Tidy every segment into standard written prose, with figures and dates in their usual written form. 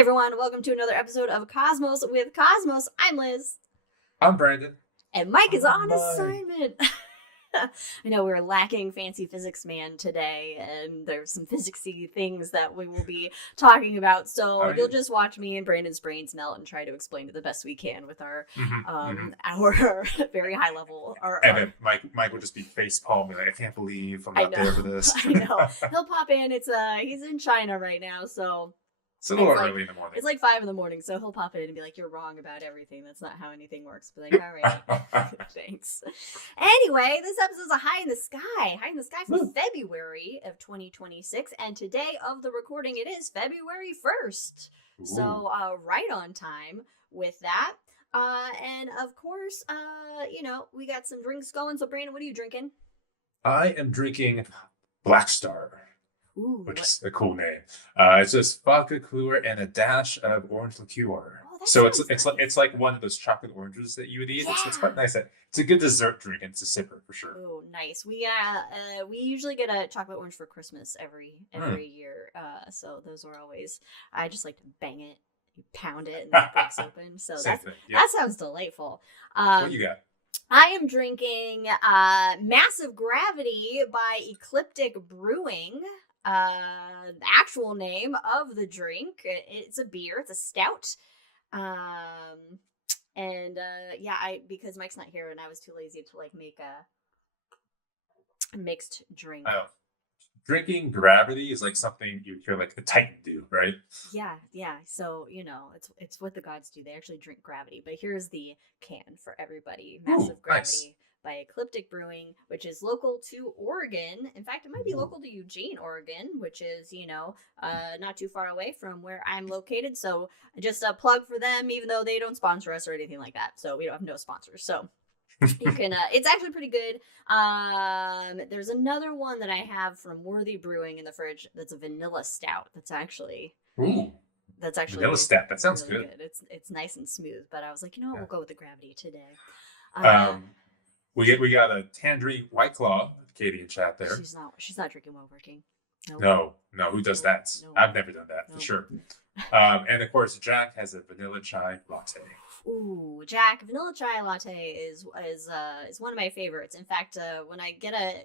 Hey everyone, welcome to another episode of Cosmos with Cosmos. I'm Liz. I'm Brandon. And Mike is on Mike. assignment. I know we're lacking Fancy Physics Man today, and there's some physicsy things that we will be talking about. So I you'll mean, just watch me and Brandon's brains melt and try to explain it the best we can with our mhm, mhm. our very high level. And then Mike would just be face palming like, I can't believe I'm I not there know, for this. I know. He'll pop in. It's he's in China right now, so It's a little it's like early in the morning. it's like 5 a.m, so he'll pop in and be like, "You're wrong about everything. That's not how anything works." Be like, "All right, thanks." Anyway, this episode's a high in the sky for Woo. February of 2026, and today of the recording, it is February 1st. Ooh. So right on time with that. And of course, we got some drinks going. So Brandon, what are you drinking? I am drinking Black Star, Ooh, which what? is a cool name. It's just vodka cooler and a dash of orange liqueur. Oh, that So it's sounds it's nice. like it's like one of those chocolate oranges that you would eat. It's Yeah. quite nice. It's a good dessert drink and it's a sipper for sure. Oh, nice. We usually get a chocolate orange for Christmas every year. So those are always. I just like to bang it, you pound it, and then it breaks open. So Same thing. Yeah. that sounds delightful. What you got? I am drinking Massive Gravity by Ecliptic Brewing. The actual name of the drink. It's a beer. It's a stout. Um, and yeah, because Mike's not here and I was too lazy to like make a mixed drink. Oh, drinking gravity is like something you hear like a Titan do, right? Yeah. So it's what the gods do. They actually drink gravity. But here's the can for everybody: Ooh, Massive nice. Gravity by Ecliptic Brewing, which is local to Oregon. In fact, it might be Ooh. local to Eugene, Oregon, which is not too far away from where I'm located. So just a plug for them, even though they don't sponsor us or anything like that. So we don't have no sponsors. So you can it's actually pretty good. There's another one that I have from Worthy Brewing in the fridge that's a vanilla stout Ooh, that's vanilla actually step. That sounds really good. good. It's nice and smooth, but I was like, we'll Yeah. go with the gravity today. uh Um, we got a tangerine white claw. Katie in chat there. she's not drinking while working. Nope. No, no, who does Nope. that? No. I've never done that for Nope. sure. And of course, Jack has a vanilla chai latte. Ooh, Jack, vanilla chai latte is one of my favorites. In fact,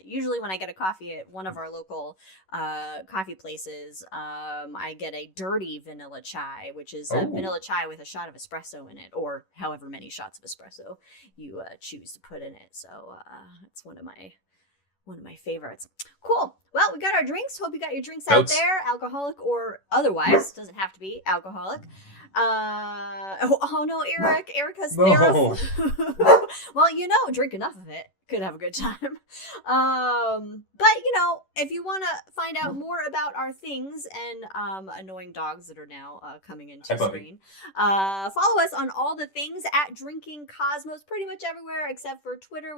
usually when I get a coffee at one of our local coffee places, I get a dirty vanilla chai, which is a Oh, vanilla chai with a shot of espresso in it, or however many shots of espresso you choose to put in it. So it's one of my favorites. Cool. Well, we got our drinks. Hope you got your drinks out notes. there, alcoholic or otherwise. Doesn't have to be alcoholic. Oh no, Eric. Eric has No. well, drink enough of it. Could have a good time. But if you want to find out more about our things and annoying dogs that are now coming into Hi, puppy. screen, follow us on all the things at Drinking Cosmos, pretty much everywhere except for Twitter,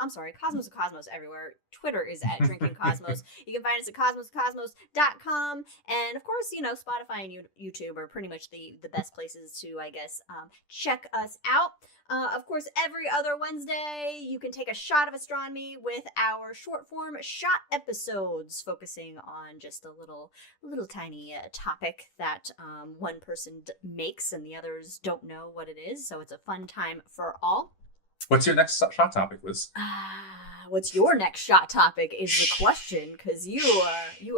I'm sorry, Cosmos of Cosmos everywhere. Twitter is at Drinking Cosmos. You can find us at cosmoscosmos.com, and of course, Spotify and YouTube are pretty much the best places to, I guess, check us out. Of course, every other Wednesday, you can take a shot of astronomy with our short form shot episodes, focusing on just a little tiny topic that one person makes and the others don't know what it is. So it's a fun time for all. What's your next shot topic, Liz? What's your next shot topic is the question, because you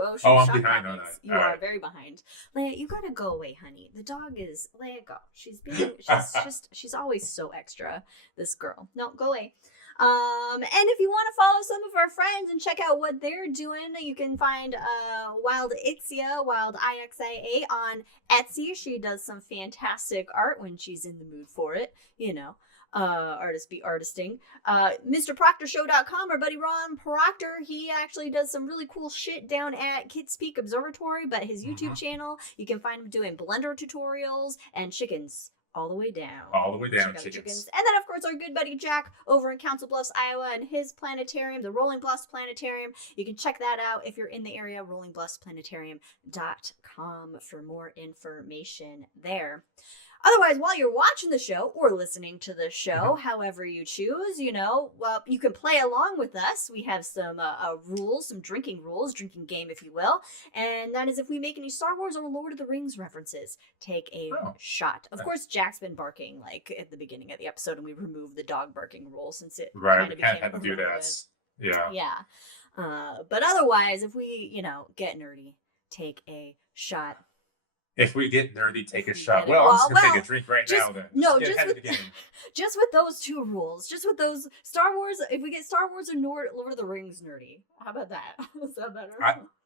owe some Oh, I'm shot behind on topics. that. You All are right. very behind. Leia, you gotta go away, honey. The dog is Leia. Go. She's always so extra. This girl. No, go away. And if you want to follow some of our friends and check out what they're doing, you can find Wildixia, Wildixia on Etsy. She does some fantastic art when she's in the mood for it. Artist be artisting. MrProctorShow.com, our buddy Ron Proctor, he actually does some really cool shit down at Kids Peak Observatory, but his YouTube channel, you can find him doing blender tutorials and chickens all the way down. All the way down, Check out the chickens. And then, of course, our good buddy Jack over in Council Bluffs, Iowa, and his planetarium, the Rolling Bluffs Planetarium. You can check that out if you're in the area, rollingbluffsplanetarium.com for more information there. Otherwise, while you're watching the show or listening to the show, however you choose, well, you can play along with us. We have some rules, some drinking game, if you will. And that is if we make any Star Wars or Lord of the Rings references, take a shot. Of course, Jack's been barking like at the beginning of the episode, and we removed the dog barking rule since it kind of became had to do that. Yeah. Yeah. But otherwise, if we, get nerdy, take a shot. If we get nerdy, take a shot. Well, I'm just going to take a drink right now then. No, just with those two rules. Just with those Star Wars, if we get Star Wars or Lord of the Rings nerdy. How about that? Is that better?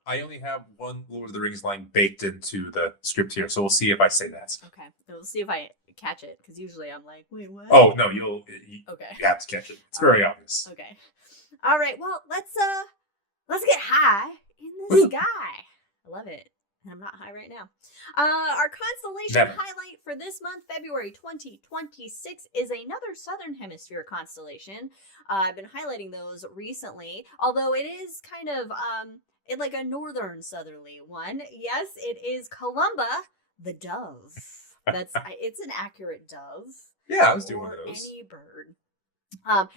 I only have one Lord of the Rings line baked into the script here, so we'll see if I say that. Okay. We'll see if I catch it, because usually I'm like, wait, what? Oh, no, you have to catch it. It's very obvious. Okay. All right, well, let's get high in the sky. I love it. And I'm not high right now. Our constellation highlight for this month, February 2026, is another Southern Hemisphere constellation. I've been highlighting those recently, although it is kind of like a northern southerly one. Yes, it is Columba, the dove. It's an accurate dove. Yeah, I was doing one of those. Any bird.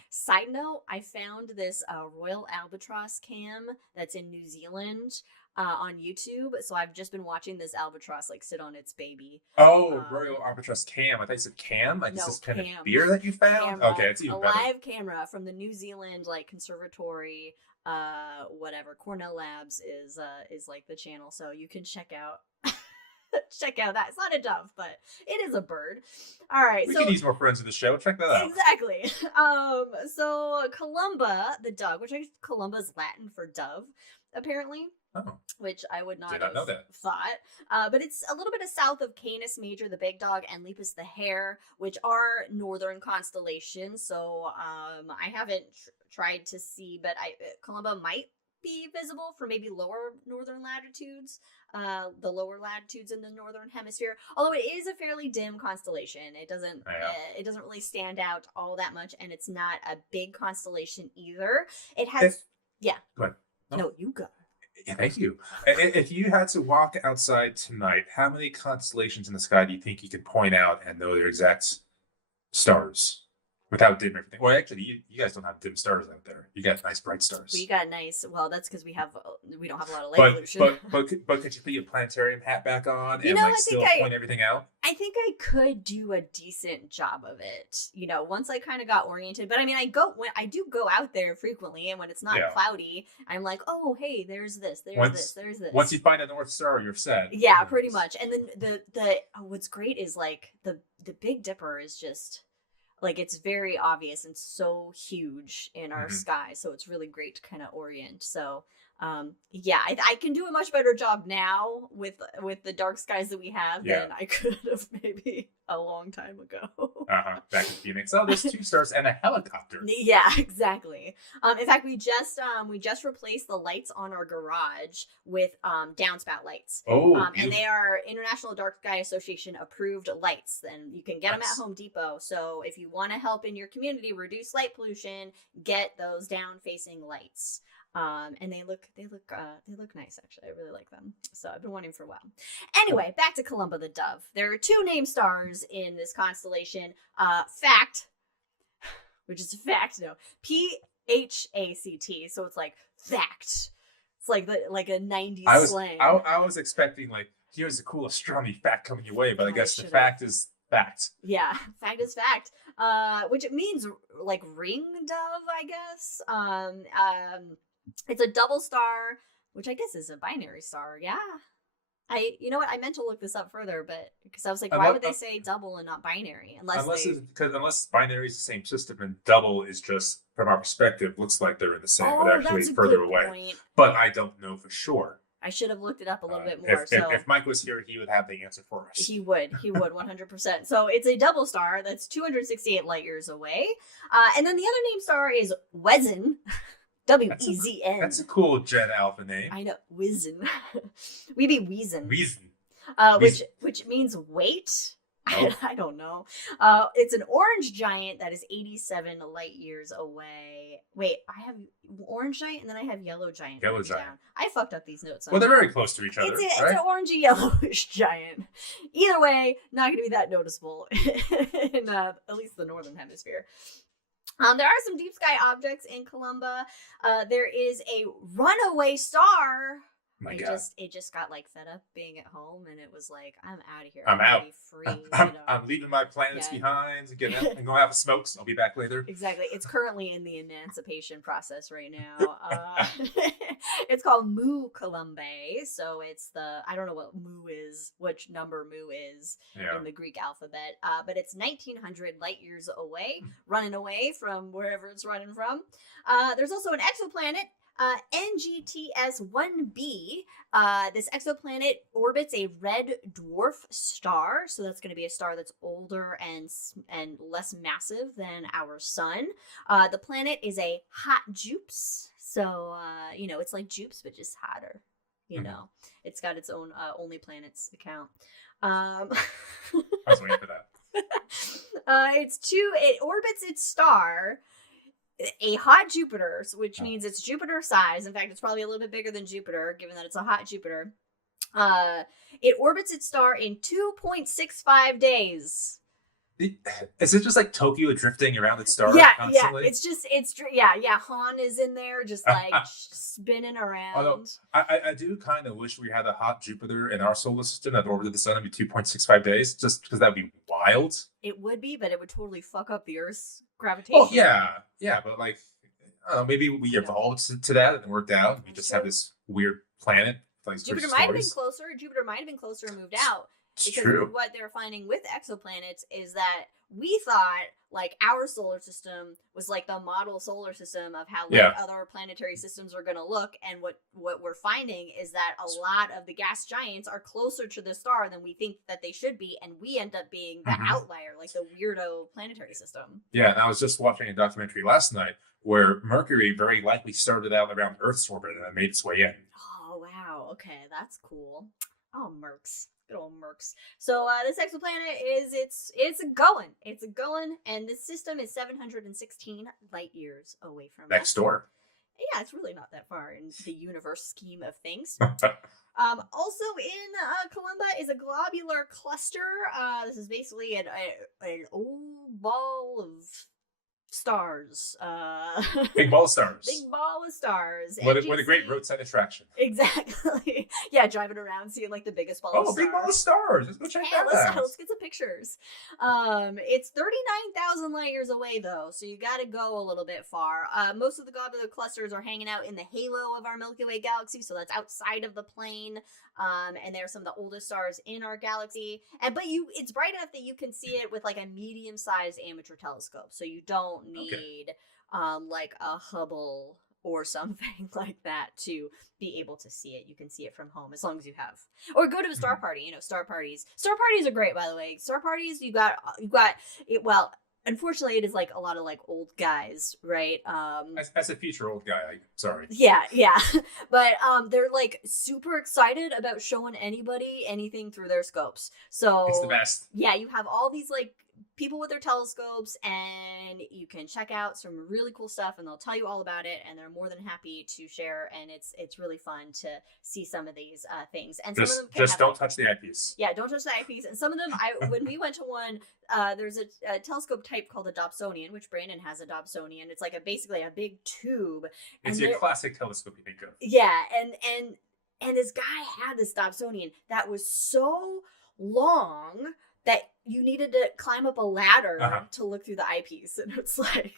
Side note, I found this Royal Albatross cam that's in New Zealand on YouTube. So I've just been watching this albatross like sit on its baby. Oh, Royal Albatross cam. I thought you said cam. Like this kind of beer that you found? Camera. Okay, it's even better. Live camera from the New Zealand conservatory, whatever. Cornell Labs is like the channel, so you can check out that. It's not a dove, but it is a bird. All right. We could use more friends of the show. Check that out. Exactly. So Columba, the dove, which I guess Columba is Latin for dove, apparently. Oh. Which I would not know that. thought. But it's a little bit south of Canis Major, the big dog, and Lepus the hare, which are northern constellations. So I haven't tried to see, but Columba might be visible for maybe lower northern latitudes, the lower latitudes in the northern hemisphere. Although it is a fairly dim constellation, it doesn't really stand out all that much, and it's not a big constellation either. It has Go ahead. No, you go. Yeah, thank you. If you had to walk outside tonight, how many constellations in the sky do you think you could point out and know their exact stars without dim everything? Well, actually, you guys don't have dim stars out there. You got nice bright stars. We got nice. Well, that's because we don't have a lot of light pollution. But could you put your planetarium hat back on and still point everything out? I think I could do a decent job of it. Once I kind of got oriented. But I mean, I do go out there frequently, and when it's not cloudy, I'm like, oh, hey, there's this, there's this. Once you find a North Star, you're set. Yeah, pretty much. And then the what's great is like the Big Dipper is just. Like, it's very obvious and so huge in our sky, so it's really great to kind of orient. So, I can do a much better job now with the dark skies that we have than I could have maybe a long time ago. Back in Phoenix. Oh, there's 2 stars and a helicopter. Yeah, exactly. In fact, we just replaced the lights on our garage with downspout lights. Oh, and they are International Dark Sky Association approved lights, and you can get them at Home Depot. So if you want to help in your community reduce light pollution, get those down facing lights. And they look nice, actually. I really like them. So I've been wanting for a while. Anyway, back to Columba the dove. There are 2 named stars in this constellation. Fact, which is a fact, no. PHACT. So it's like fact. It's like a 90s slang. I was expecting here's a cool astronomy fact coming your way, but I guess the fact is fact. Yeah, fact is fact. Which it means like ring dove, I guess. It's a double star, which I guess is a binary star. Yeah. You know what? I meant to look this up further, but because I was like, why would they say double and not binary? Unless binary is the same system and double is just, from our perspective, looks like they're in the same, but actually further away. Point. But I don't know for sure. I should have looked it up a little bit more. If Mike was here, he would have the answer for us. He would 100%. So it's a double star that's 268 light years away. And then the other named star is Wezn. W-E-Z-N. That's a cool Gen Alpha name. I know. Wezn. We be Weezn. Weezn. Which means wait. Oh. I don't know. It's an orange giant that is 87 light years away. Wait, I have orange giant and then I have yellow giant. Yellow giant. Down. I fucked up these notes. Well, they're very close to each other, It's right? an orangey yellowish giant. Either way, not going to be that noticeable in at least the northern hemisphere. There are some deep sky objects in Columba. There is a runaway star. My God. It just got like fed up being at home, and it was like, I'm out of here. I'm out. Be free. I'm leaving my planets behind and go have a smokes. I'll be back later. Exactly. It's currently in the emancipation process right now. It's called Mu Columbae. So it's I don't know what Mu is, which number Mu is in the Greek alphabet. But it's 1900 light years away, running away from wherever it's running from. There's also an exoplanet. NGTS-1b. This exoplanet orbits a red dwarf star, so that's going to be a star that's older and less massive than our sun. The planet is a hot Jupes, so it's like Jupes but just hotter. It's got its own Only Planets account. I was waiting for that. It orbits its star, a hot Jupiter, which means it's Jupiter size. In fact, it's probably a little bit bigger than Jupiter, given that it's a hot Jupiter. It orbits its star in 2.65 days. Is it just like Tokyo drifting around its star constantly? Yeah. Han is in there just like spinning around. Although I do kind of wish we had a hot Jupiter in our solar system that orbited the sun in 2.65 days, just because that would be wild. It would be, but it would totally fuck up the Earth's gravitation. Oh yeah, but like, maybe we evolved to that and it worked out. We just have this weird planet. Like Jupiter might have been closer. Jupiter might have been closer and moved out. It's because true. What they're finding with exoplanets is that we thought like our solar system was like the model solar system of how other planetary systems are going to look, and what we're finding is that a lot of the gas giants are closer to the star than we think that they should be, and we end up being the outlier, like the weirdo planetary system. Yeah, and I was just watching a documentary last night where Mercury very likely started out around Earth's orbit and then made its way in. Oh wow, okay, that's cool. Oh, Mercs. Good old Mercs. So this exoplanet it's a going, and this system is 716 light years away from next door. Yeah, it's really not that far in the universe scheme of things. Also in Columba is a globular cluster. This is basically an old ball of stars. Big ball of stars. Big ball of stars. What a great roadside attraction. Exactly. Yeah, driving around seeing like the biggest ball of stars. Oh, big ball of stars. Let's go check that out. Let's get some pictures. It's 39,000 light years away though, so you got to go a little bit far. Most of the globular clusters are hanging out in the halo of our Milky Way galaxy, so that's outside of the plane. And they're some of the oldest stars in our galaxy. But it's bright enough that you can see it with like a medium-sized amateur telescope. So you don't need like a Hubble or something like that to be able to see it. You can see it from home as long as you have. Or go to a star party. Star parties. Star parties are great, by the way. Star parties, you got it. Well, unfortunately, it is like a lot of like old guys, right? As a future old guy, sorry. Yeah, but they're like super excited about showing anybody anything through their scopes. So it's the best. Yeah, you have all these like people with their telescopes, and you can check out some really cool stuff, and they'll tell you all about it, and they're more than happy to share. And it's really fun to see some of these things. And some of them just don't touch the eyepiece. Yeah, don't touch the eyepiece. And some of them, when we went to one, there's a telescope type called a Dobsonian, which Brandon has a Dobsonian. It's like basically a big tube. It's your classic telescope you think of. Yeah, and this guy had this Dobsonian that was so long that you needed to climb up a ladder to look through the eyepiece, and it's like,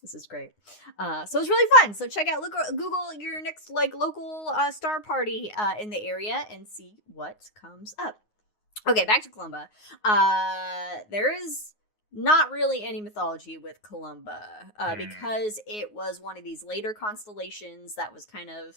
this is great. So it's really fun. So check out, Google your next like local star party in the area and see what comes up. Okay, back to Columba. There is not really any mythology with Columba because it was one of these later constellations that was kind of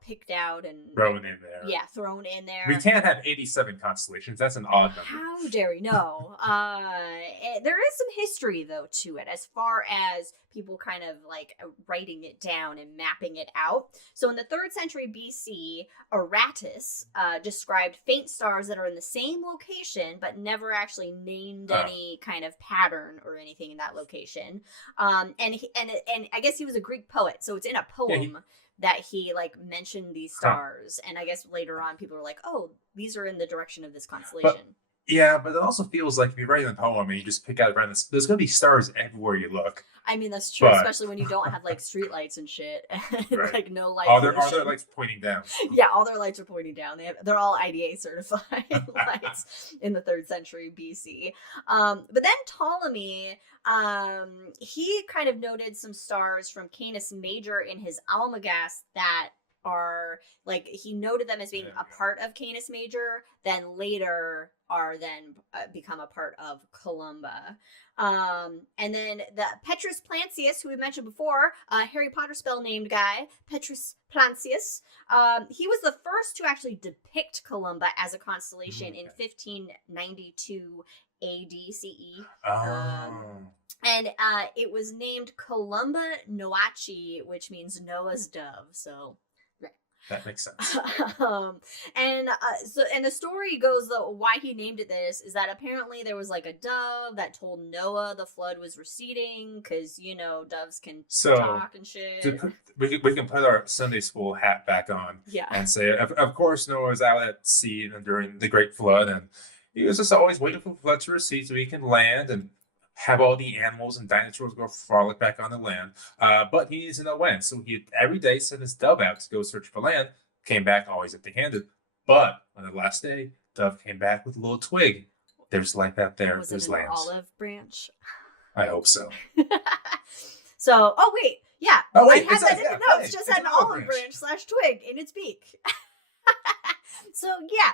picked out and Thrown in there. Yeah, thrown in there. We can't have 87 constellations. That's an odd number. How dare you? No. There is some history, though, to it, as far as people kind of like writing it down and mapping it out. So in the 3rd century BC, Aratus described faint stars that are in the same location, but never actually named any kind of pattern or anything in that location. And I guess he was a Greek poet, so it's in a poem. That he like mentioned these stars, and I guess later on people were like, "Oh, these are in the direction of this constellation." But it also feels like if you're writing a poem and you just pick out random, there's gonna be stars everywhere you look. I mean, that's true, especially when you don't have like street lights and shit, and like no light. Are their lights pointing down? Yeah, all their lights are pointing down. They're all IDA certified lights in the 3rd century BC. But then Ptolemy, he kind of noted some stars from Canis Major in his Almagest that are like, he noted them as being a part of Canis Major, then later are then become a part of Columba. And then the Petrus Plancius, who we mentioned before, Harry Potter spell named guy, Petrus Plancius, he was the first to actually depict Columba as a constellation in 1592 AD CE. And it was named Columba Noachi, which means Noah's dove. So that makes sense. And the story goes, though, why he named it this is that apparently there was like a dove that told Noah the flood was receding, because doves can talk and shit. We can put our Sunday school hat back on, and say, of course Noah was out at sea during the Great Flood, and he was just always waiting for the flood to recede so he can land and have all the animals and dinosaurs go frolic back on the land. But he needs to know when. So he every day sent his dove out to go search for land, came back always empty-handed. But on the last day, dove came back with a little twig. There's life out there. Was There's it an land. olive branch? I hope so. So, wait. Yeah. Oh, wait. It's just an olive branch / twig in its beak. So, yeah.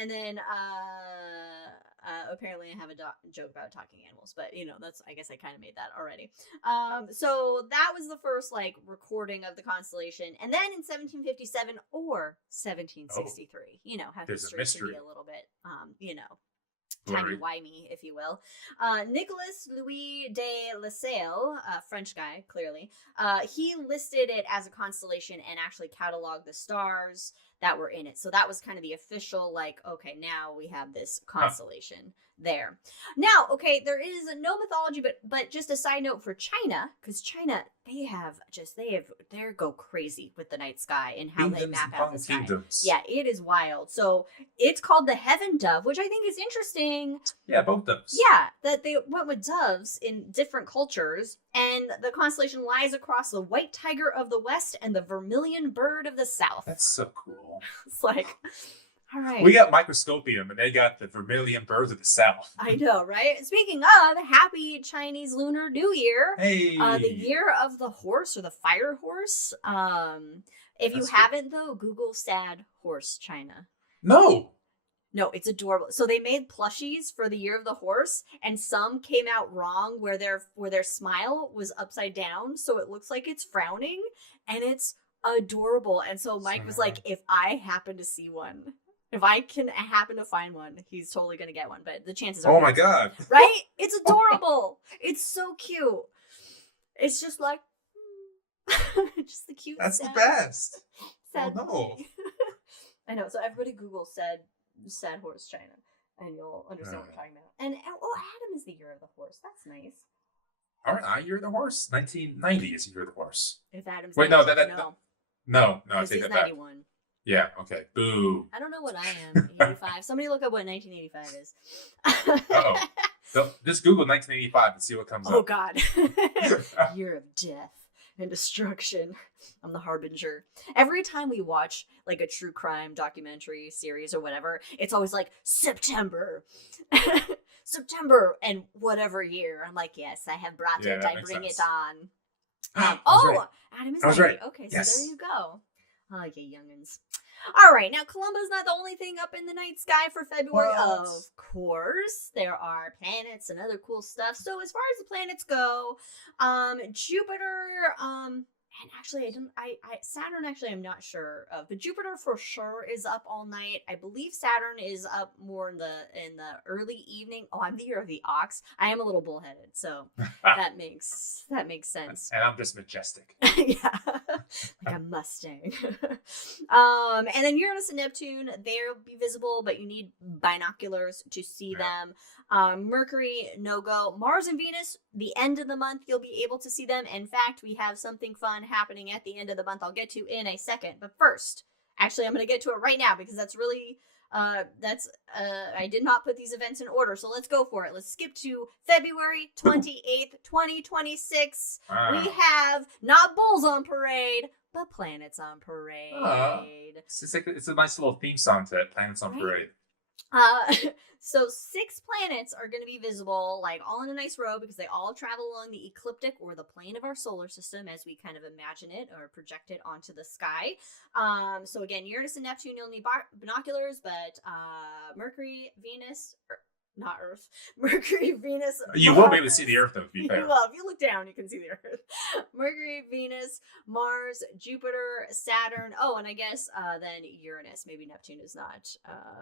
And then, apparently I have a joke about talking animals, but I guess I kind of made that already. So that was the first like recording of the constellation, and then in 1757 or 1763, how history can be a little bit, timey-wimey, if you will. Nicolas Louis de Lasalle, a French guy, clearly, he listed it as a constellation and actually cataloged the stars that were in it. So that was kind of the official, like, okay, now we have this constellation there. Now, okay, there is no mythology, but just a side note for China, because China, they go crazy with the night sky and how they map out the sky. Kingdoms. Yeah, it is wild. So it's called the heaven dove, which I think is interesting. Yeah, both doves. Yeah, that they went with doves in different cultures, and the constellation lies across the white tiger of the west and the vermilion bird of the south. That's so cool. It's like, all right. We got Microscopium, and they got the vermilion birds of the south. I know, right? Speaking of, happy Chinese Lunar New Year. Hey! The year of the horse, or the fire horse. If you haven't, though, Google sad horse China. No, it's adorable. So they made plushies for the year of the horse, and some came out wrong where their smile was upside down, so it looks like it's frowning, and it's adorable. And so Mike was like, if I happen to see one, if I can happen to find one, he's totally gonna get one. But the chances are, oh my god, right? It's adorable. It's so cute. It's just like, just the cute. That's the best. Sad. Oh no. I know. So everybody Google sad horse China, and you'll understand what we're talking about. And Adam is the year of the horse. That's nice. Aren't I year of the horse? 1990 is the year of the horse. If Adam's no, no, I take that back. 91. Yeah. Okay. Boo. I don't know what I am. 85. Somebody look up what 1985 is. Uh-oh. So just Google 1985 and see what comes up. Oh God. Year of death and destruction. I'm the harbinger. Every time we watch like a true crime documentary series or whatever, it's always like September. September and whatever year. I'm like, yes, I have brought it. I bring it on. Right. Adam is right. Okay, so yes. there you go. Oh, you youngins. All right, now Columba's not the only thing up in the night sky for February. What? Of course, there are planets and other cool stuff. So as far as the planets go, Jupiter And actually, Saturn, actually, I'm not sure of, but Jupiter for sure is up all night. I believe Saturn is up more in the early evening. Oh, I'm the year of the ox. I am a little bullheaded, so that makes sense. And I'm just majestic. Yeah, like a Mustang. And then Uranus and Neptune, they'll be visible, but you need binoculars to see them. Mercury, no go. Mars and Venus, the end of the month, you'll be able to see them. In fact, we have something fun happening at the end of the month I'll get to in a second. But first, actually, I'm going to get to it right now because that's really, I did not put these events in order. So let's go for it. Let's skip to February 28th, 2026. We have not bulls on parade, but planets on parade. It's a nice little theme song to it, Planets on Parade. So 6 planets are going to be visible, like all in a nice row, because they all travel along the ecliptic or the plane of our solar system as we kind of imagine it or project it onto the sky. So again, Uranus and Neptune, you'll need binoculars, but Mercury, Venus, not Earth. Mercury, Venus. You won't be able to see the Earth, though, to be fair. Well, if you look down, you can see the Earth. Mercury, Venus, Mars, Jupiter, Saturn. Oh, and I guess then Uranus. Maybe Neptune is not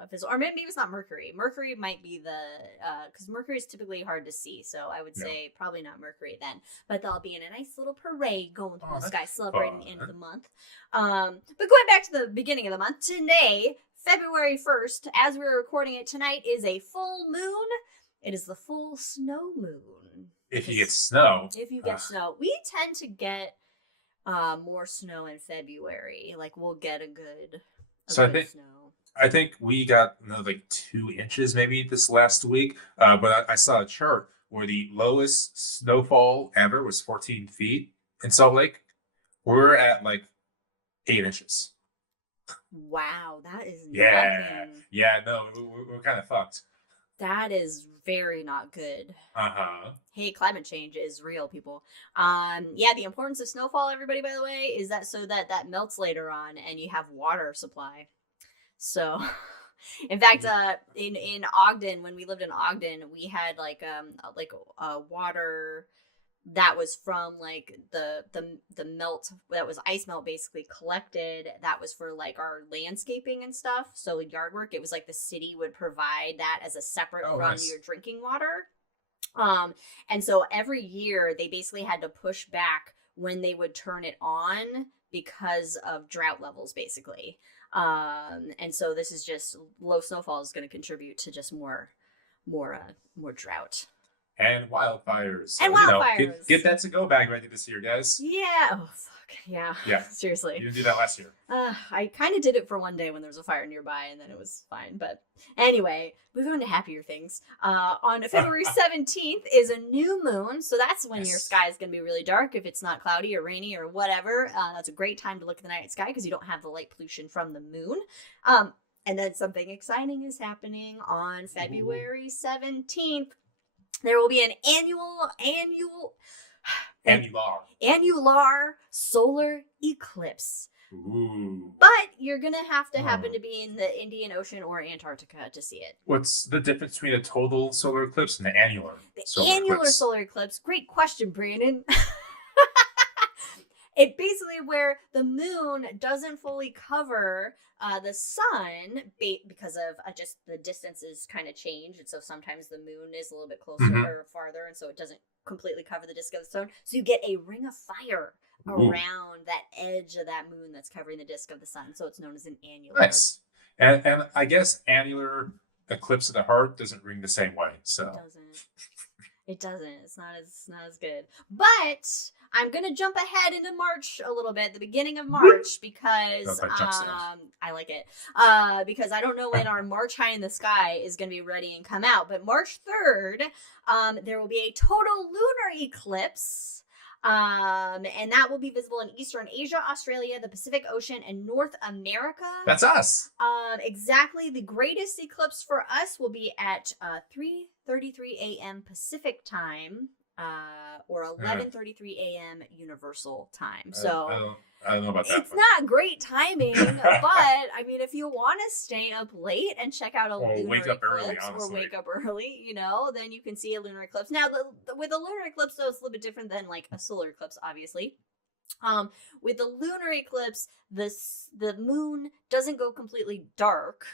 visible. Or maybe it's not Mercury. Mercury might be the... because Mercury is typically hard to see. So I would say probably not Mercury then. But they'll be in a nice little parade going through the sky, celebrating the end of the month. But going back to the beginning of the month, today... February 1st, as we're recording it tonight, is a full moon. It is the full snow moon. If you get snow. If you get snow. We tend to get more snow in February. Like, we'll get a good snow. I think we got another 2 inches maybe this last week. But I saw a chart where the lowest snowfall ever was 14 feet in Salt Lake. We're at 8 inches. Wow, that is nothing. Yeah, no, we're kind of fucked. That is very not good. Hey, climate change is real, people. Yeah, the importance of snowfall, everybody, by the way, is that so that melts later on and you have water supply. So, in fact, in Ogden, when we lived in Ogden, we had water that was from the melt, that was ice melt basically collected, that was for our landscaping and stuff, so yard work. It was the city would provide that as a separate from your drinking water. And so every year they basically had to push back when they would turn it on because of drought levels basically. And so this is just low snowfall is going to contribute to just more drought. And wildfires. So, wildfires. Get that to-go bag ready this year, guys. Yeah. Oh, fuck. Yeah. Seriously. You didn't do that last year. I kind of did it for one day when there was a fire nearby, and then it was fine. But anyway, moving on to happier things. On February 17th is a new moon, so that's when your sky is going to be really dark. If it's not cloudy or rainy or whatever, that's a great time to look at the night sky because you don't have the light pollution from the moon. And then something exciting is happening on February 17th. There will be an annular solar eclipse. Ooh. But you're going to have to happen to be in the Indian Ocean or Antarctica to see it. What's the difference between a total solar eclipse and the annular solar eclipse? Great question, Brandon. It basically where the moon doesn't fully cover the sun because of just the distances kind of change. And so sometimes the moon is a little bit closer or farther. And so it doesn't completely cover the disk of the sun. So you get a ring of fire around that edge of that moon that's covering the disk of the sun. So it's known as an annular. Nice. And I guess annular eclipse of the heart doesn't ring the same way. So It doesn't. It's not as good. But I'm gonna jump ahead into March a little bit, the beginning of March, because I like it. Because I don't know when our March High in the Sky is gonna be ready and come out. But March 3rd, there will be a total lunar eclipse. And that will be visible in Eastern Asia, Australia, the Pacific Ocean, and North America. That's us. Exactly. The greatest eclipse for us will be at 3:33 a.m. Pacific time, or 11:33 a.m. Universal time. So I don't know about that. It's not great timing, but I mean, if you want to stay up late and check out a lunar eclipse, or wake up early, then you can see a lunar eclipse. Now, with a lunar eclipse, though, it's a little bit different than a solar eclipse, obviously. With the lunar eclipse, the moon doesn't go completely dark.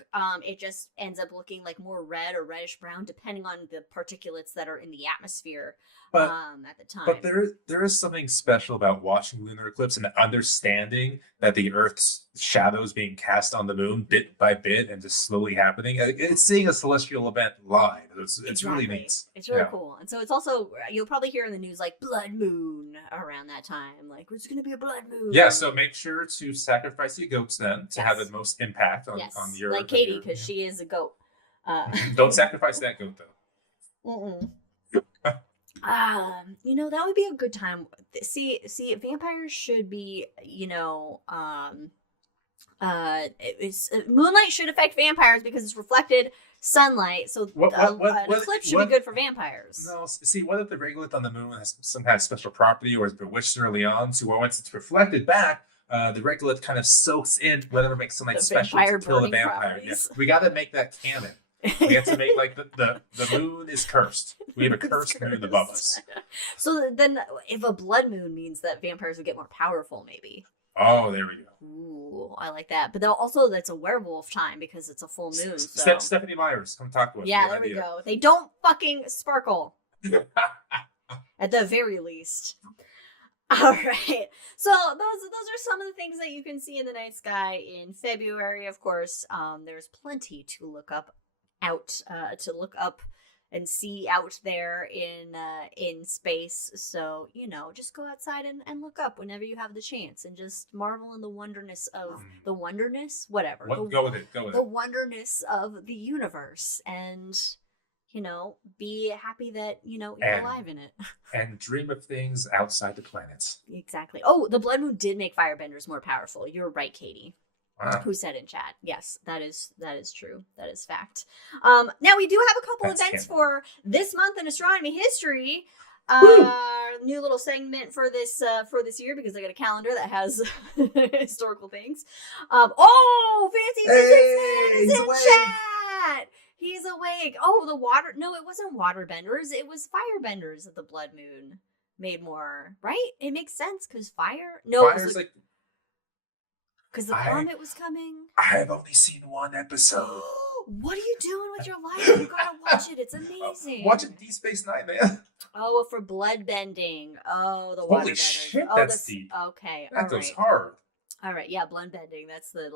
It just ends up looking like more red or reddish brown, depending on the particulates that are in the atmosphere But at the time. But there is something special about watching lunar eclipse and understanding that the Earth's shadows being cast on the moon bit by bit and just slowly happening. It's seeing a celestial event live. It's really Exactly. neat. It's really cool. And so it's also, you'll probably hear in the news like blood moon around that time. Like, there's going to be a blood moon. Yeah, so make sure to sacrifice your goats then to have Yes. the most impact on the Earth. Like Katie, because she is a goat. Don't sacrifice that goat though. Mm-mm. That would be a good time. See, vampires should be, moonlight should affect vampires because it's reflected sunlight. So an eclipse should be good for vampires. No, see, what if the regolith on the moon has some kind of special property or is bewitched early on? So once it's reflected back, the regolith kind of soaks in whatever makes sunlight special to kill the vampire. Yes. We got to make that canon. We have to make like the moon is cursed. We have a cursed moon above us. So then, if a blood moon means that vampires would get more powerful, maybe. Oh, there we go. Ooh, I like that. But also, that's a werewolf time because it's a full moon. So. Stephanie Myers, come talk to us. Yeah, there we go. They don't fucking sparkle. At the very least. All right. So those are some of the things that you can see in the night sky in February. Of course, there's plenty to look up and see out there in space. So, just go outside and look up whenever you have the chance and just marvel in the wonderness of the wonderness of the universe and, be happy that, you're alive in it. And dream of things outside the planets. Exactly. Oh, the blood moon did make firebenders more powerful. You're right, Katie. Wow. Who said in chat? Yes, that is true. That is fact. Now we do have a couple events for this month in astronomy history. New little segment for this year because I got a calendar that has historical things. Fancy Physics is in chat. He's awake. Oh, the water. No, it wasn't waterbenders. It was firebenders that the blood moon made more. Right? It makes sense because fire. No, Fire's it was because the comet was coming. I've only seen one episode. What are you doing with your life? You gotta watch it. It's amazing. Watching Deep Space Nine, man. Oh, for blood bending. Oh, the water. Holy shit, that's deep. Okay, that goes hard. All right, yeah, blood bending. That's the.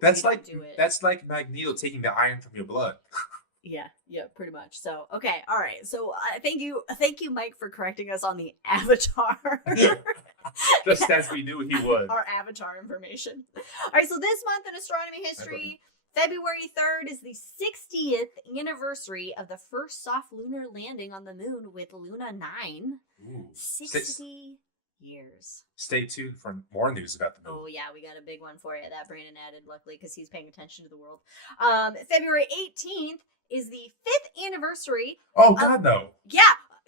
That's like Magneto taking the iron from your blood. Yeah, pretty much. So, okay, all right. So, thank you, Mike, for correcting us on the avatar. Just as we knew he would. Our avatar information. All right, so this month in astronomy history, February 3rd is the 60th anniversary of the first soft lunar landing on the moon with Luna 9. Ooh. 60 years. Stay tuned for more news about the moon. Oh, yeah, we got a big one for you. That Brandon added, luckily, because he's paying attention to the world. February 18th is the 5th anniversary. Oh, God, no. Yeah.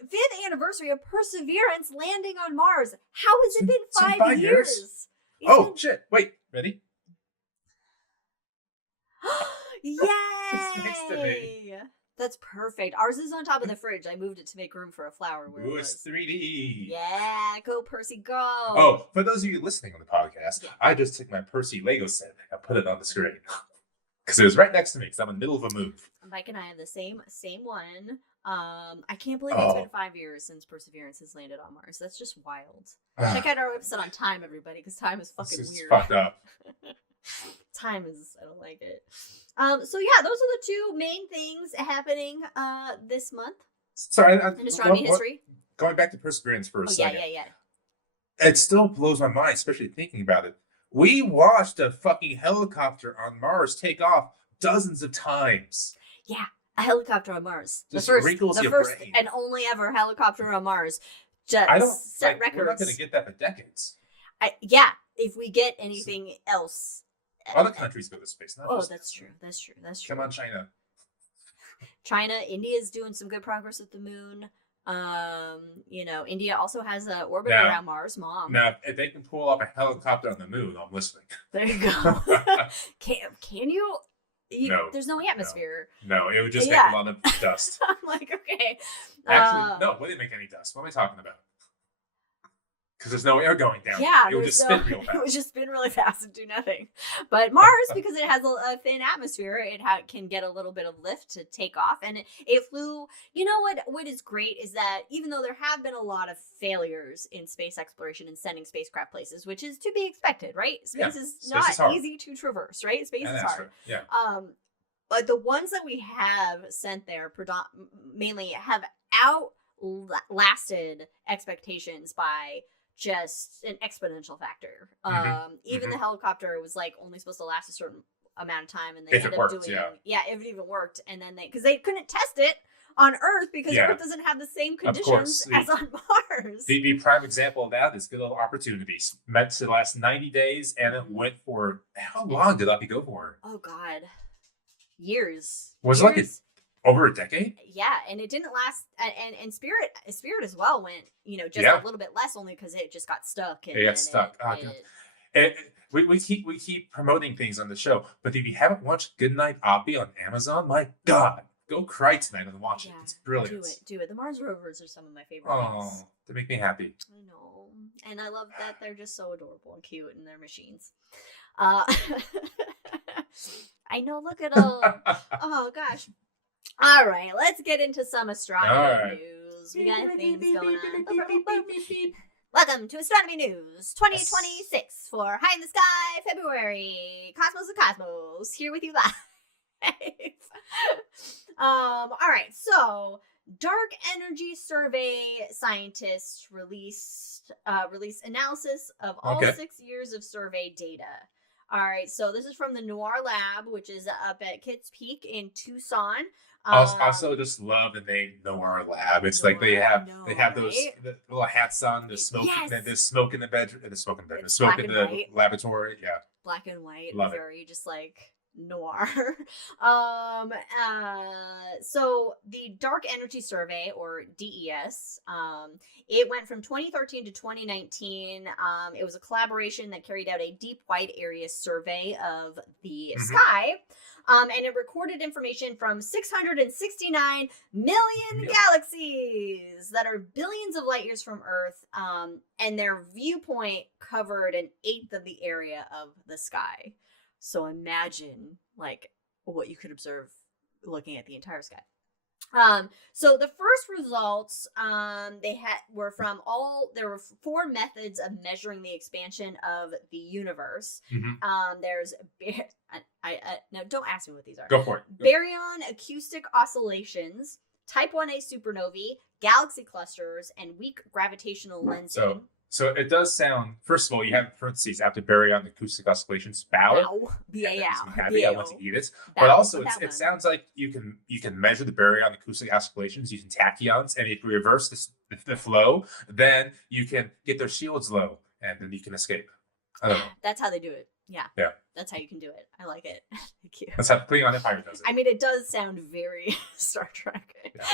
5th anniversary of Perseverance landing on Mars. How has it been 5 years? Shit. Wait, ready? Yay! Next to me. That's perfect. Ours is on top of the fridge. I moved it to make room for a flower. Ooh, it's 3D. Yeah, go Percy, go. Oh, for those of you listening on the podcast, I just took my Percy Lego set and put it on the screen. Because it was right next to me, because I'm in the middle of a move. Mike and I have the same one. I can't believe it's been 5 years since Perseverance has landed on Mars. That's just wild. Check out our episode on time, everybody, because time is fucking weird. Fucked up. Time is, I don't like it. So yeah, those are the two main things happening this month. Sorry, in astronomy history. Going back to Perseverance for a second. Yeah. It still blows my mind, especially thinking about it. We watched a fucking helicopter on Mars take off dozens of times. Yeah, a helicopter on Mars. Just the first brain. and only ever helicopter on Mars. Just set records. We're not going to get that for decades. If we get anything else. Other countries go to space. That's true. That's true. Come on, China. India's doing some good progress with the moon. India also has an orbit around Mars. Now, if they can pull off a helicopter on the moon, I'm listening. There you go. Can you? No. There's no atmosphere. No, it would just make a lot of dust. I'm like, okay. Actually, no, we didn't make any dust. What am I talking about? because there's no air going down. Yeah, it would just spin real it fast. would just spin really fast and do nothing. But Mars, because it has a thin atmosphere, it can get a little bit of lift to take off, and it flew. You know what is great is that even though there have been a lot of failures in space exploration and sending spacecraft places, which is to be expected, right? Space is not easy to traverse, right? Space is hard. Right. Yeah. But the ones that we have sent there mainly have outlasted expectations by just an exponential factor. Even the helicopter was like only supposed to last a certain amount of time, and they ended up doing if it even worked, and then because they couldn't test it on Earth because Earth doesn't have the same conditions as on Mars. The prime example of that is Good Old Opportunity. Meant to last 90 days, and it went for how long did that go for? Oh God, years. Was it like over a decade? Yeah, and it didn't last. And Spirit as well went, just a little bit less, only because it just got stuck. It got stuck. We keep promoting things on the show, but if you haven't watched Goodnight Oppie on Amazon, my God, go cry tonight and watch it. It's brilliant. Do it. The Mars rovers are some of my favorite things. They make me happy. I know, and I love that they're just so adorable and cute, and they're machines. I know. Look at all. Oh gosh. All right, let's get into some astronomy news. We got things going on. Welcome to Astronomy News 2026 for High in the Sky, February. Cosmos of Cosmos, here with you live. All right, so Dark Energy Survey scientists released analysis of all 6 years of survey data. All right, so this is from the Noir Lab, which is up at Kitts Peak in Tucson. Also, just love the name Noir Lab. It's like they have those the little hats on. There's smoke. There's smoke in the bedroom. There's smoke in the bedroom. There's smoke in the laboratory. Yeah, black and white. Love very just like noir. So the Dark Energy Survey, or DES, it went from 2013 to 2019. It was a collaboration that carried out a deep wide area survey of the sky. And it recorded information from 669 million galaxies that are billions of light years from Earth. And their viewpoint covered an eighth of the area of the sky. So imagine like what you could observe looking at the entire sky. So the first results there were 4 methods of measuring the expansion of the universe. There's now don't ask me what these are. Go for it. Baryon acoustic oscillations, type 1a supernovae, galaxy clusters, and weak gravitational lensing. So it does sound, first of all, you have parentheses after baryon acoustic oscillations, BAO. B-A-L. Happy, I want to eat it. But also, it sounds like you can measure the baryon acoustic oscillations using tachyons, and if you reverse the flow, then you can get their shields low, and then you can escape. I don't know. That's how they do it. Yeah. Yeah. That's how you can do it. I like it. Thank you. That's how Klingon Empire does it. I mean, it does sound very Star Trek. Yeah.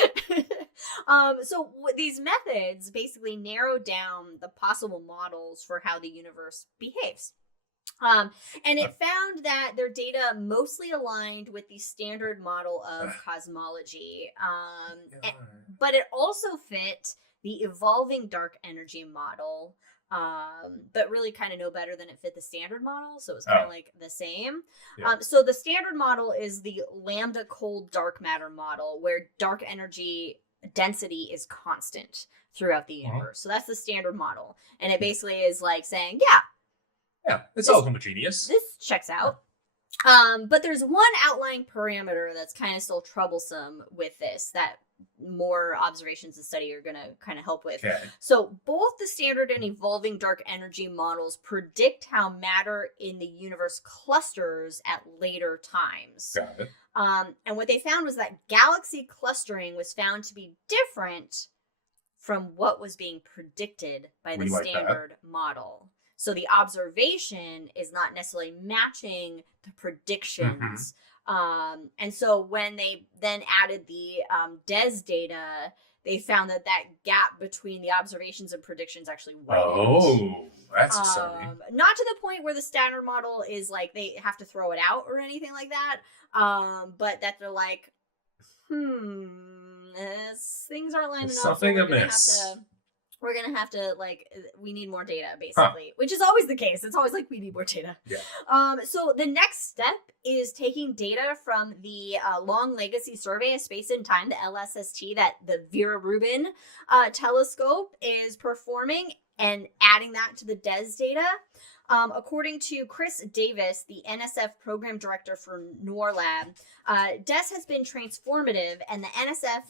So these methods basically narrow down the possible models for how the universe behaves. And it found that their data mostly aligned with the standard model of cosmology. But it also fit the evolving dark energy model. But really kind of no better than it fit the standard model, so it was kind of like the same. So the standard model is the lambda cold dark matter model, where dark energy density is constant throughout the universe. So that's the standard model, and it basically is like saying, it's all homogeneous. This checks out. But there's one outlying parameter that's kind of still troublesome with this that more observations and study are going to kind of help with. Okay. So both the standard and evolving dark energy models predict how matter in the universe clusters at later times. Got it. And what they found was that galaxy clustering was found to be different from what was being predicted by the standard model. So the observation is not necessarily matching the predictions. And so when they then added the DES data, they found that gap between the observations and predictions actually widened. Oh, that's exciting. Not to the point where the standard model is like they have to throw it out or anything like that. But that they're like, things aren't lining up. Something amiss. we're gonna have to we need more data basically, which is always the case. It's always like we need more data. Yeah. So the next step is taking data from the Long Legacy Survey of Space and Time, the LSST, that the Vera Rubin telescope is performing, and adding that to the DES data. According to Chris Davis, the NSF program director for NORLab, DES has been transformative, and the NSF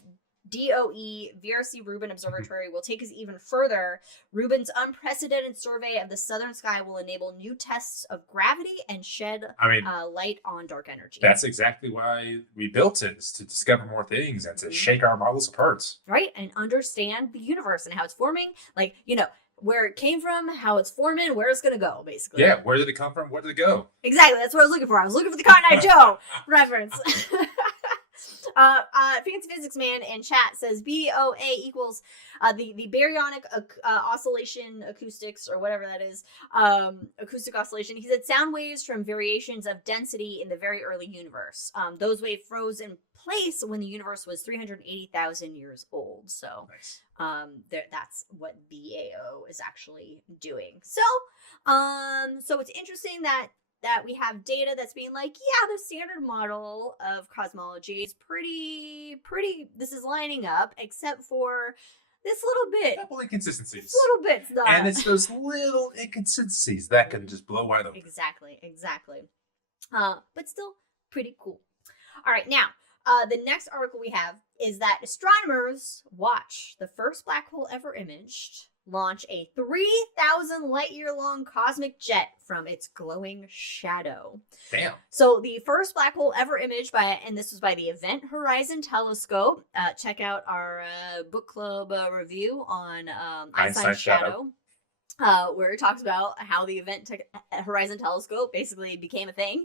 DOE Vera C. Rubin Observatory will take us even further. Rubin's unprecedented survey of the southern sky will enable new tests of gravity and shed light on dark energy. That's exactly why we built it, is to discover more things and to shake our models apart. Right, and understand the universe and how it's forming. Where it came from, how it's forming, where it's going to go, basically. Yeah, where did it come from? Where did it go? Exactly, that's what I was looking for. I was looking for the Cotton Eye Joe reference. Fancy Physics Man in chat says BOA equals the baryonic oscillation acoustics, or whatever that is, acoustic oscillation. He said sound waves from variations of density in the very early universe. Those waves froze in place when the universe was 380,000 years old. So Nice. That's what BAO is actually doing. So it's interesting that we have data that's being like, yeah, the standard model of cosmology is pretty, this is lining up, except for this little bit. A couple inconsistencies. This little bit's not. And it's those little inconsistencies that can just blow wide open. Exactly. But still pretty cool. All right, now, the next article we have is that astronomers watch the first black hole ever imaged launch a 3,000 light year long cosmic jet from its glowing shadow. Damn. So the first black hole ever imaged and this was by the Event Horizon Telescope. Check out our book club review on Einstein's Shadow. Where it talks about how the Event Horizon Telescope basically became a thing.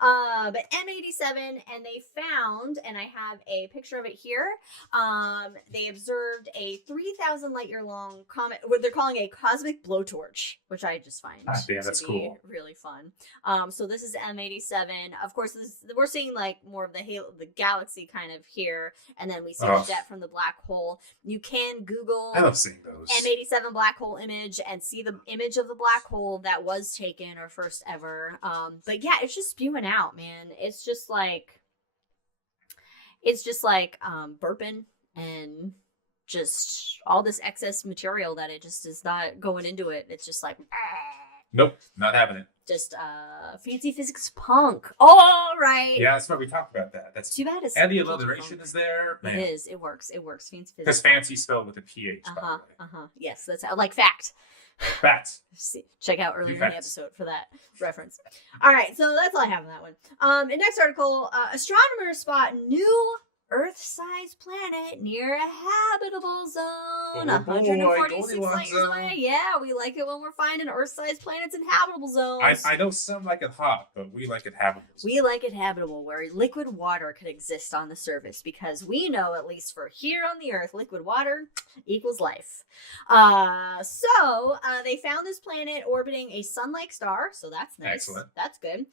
But M87, and they found, and I have a picture of it here, they observed a 3,000 light year long comet, what they're calling a cosmic blowtorch, which I just find that's cool. Really fun. So this is M87. Of course, we're seeing like more of the galaxy kind of here, and then we see the jet from the black hole. You can Google I love seeing those. M87 black hole image and see the image of the black hole that was taken, or first ever. But yeah, it's just spewing out, man. It's just like burping and just all this excess material that it just is not going into it. It's just like nope, not having it. Just fancy physics punk. All right. Yeah, that's why we talked about that. That's too bad. And the alliteration is there. Man. It is. It works. Fancy physics. Because fancy spelled with a PH. By the way. Yes, that's like fact. Facts. Check out earlier in the episode for that reference. All right, so that's all I have on that one. The next article, astronomers spot new Earth-sized planet near a habitable zone, 146 light years away. Yeah, we like it when we're finding Earth-sized planets in habitable zones. I know some like it hot, but we like it habitable. We like it habitable, where liquid water could exist on the surface, because we know, at least for here on the Earth, liquid water equals life. So they found this planet orbiting a sun-like star, so that's nice. Excellent. That's good.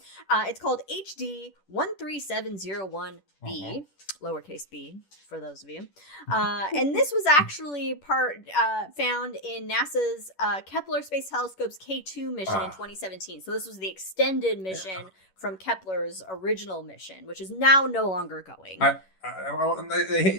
It's called HD 13701b. Lowercase b, for those of you. And this was actually found in NASA's Kepler Space Telescope's K2 mission in 2017. So this was the extended mission from Kepler's original mission, which is now no longer going.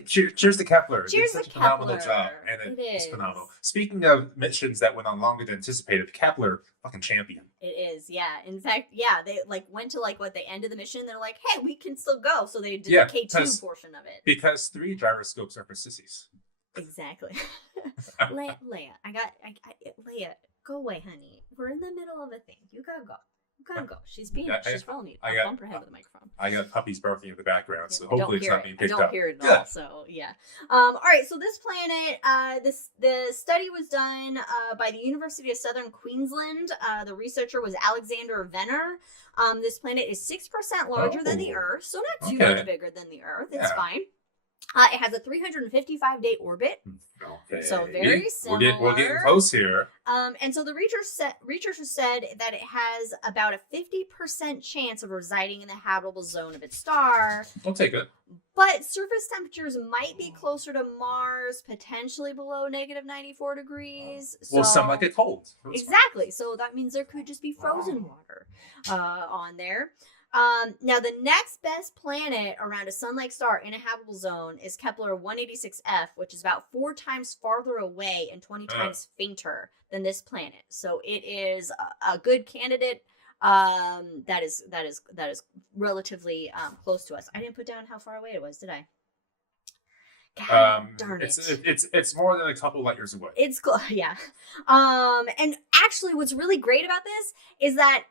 Cheers to Kepler. Cheers to Kepler. Phenomenal job. And it's phenomenal. Speaking of missions that went on longer than anticipated, Kepler, fucking champion. It is, yeah. In fact, yeah, they went to the end of the mission. They're like, hey, we can still go. So they did the K2 portion of it. Because 3 gyroscopes are for sissies. Exactly. Leia, Leia, go away, honey. We're in the middle of a thing. You gotta go. She's following you. I'll bump her head with the microphone. I got puppies barking in the background, so hopefully it's not being picked up. I don't hear it at all, so yeah. All right, so this planet, the study was done by the University of Southern Queensland. The researcher was Alexander Venner. This planet is 6% larger than the Earth, so not too much bigger than the Earth. It's fine. It has a 355-day orbit, Okay. so very similar. We're getting close here. And so the researchers said that it has about a 50% chance of residing in the habitable zone of its star. I'll take it. But surface temperatures might be closer to Mars, potentially below -94 degrees. Well, So, some like it cold. exactly. So that means there could just be frozen water on there. Now, the next best planet around a sun-like star in a habitable zone is Kepler 186f, which is about 4 times farther away and 20 times fainter than this planet. So it is a good candidate. That is relatively close to us. I didn't put down how far away it was, did I? God darn it. It's more than a couple light years away. It's close, yeah. And actually, what's really great about this is that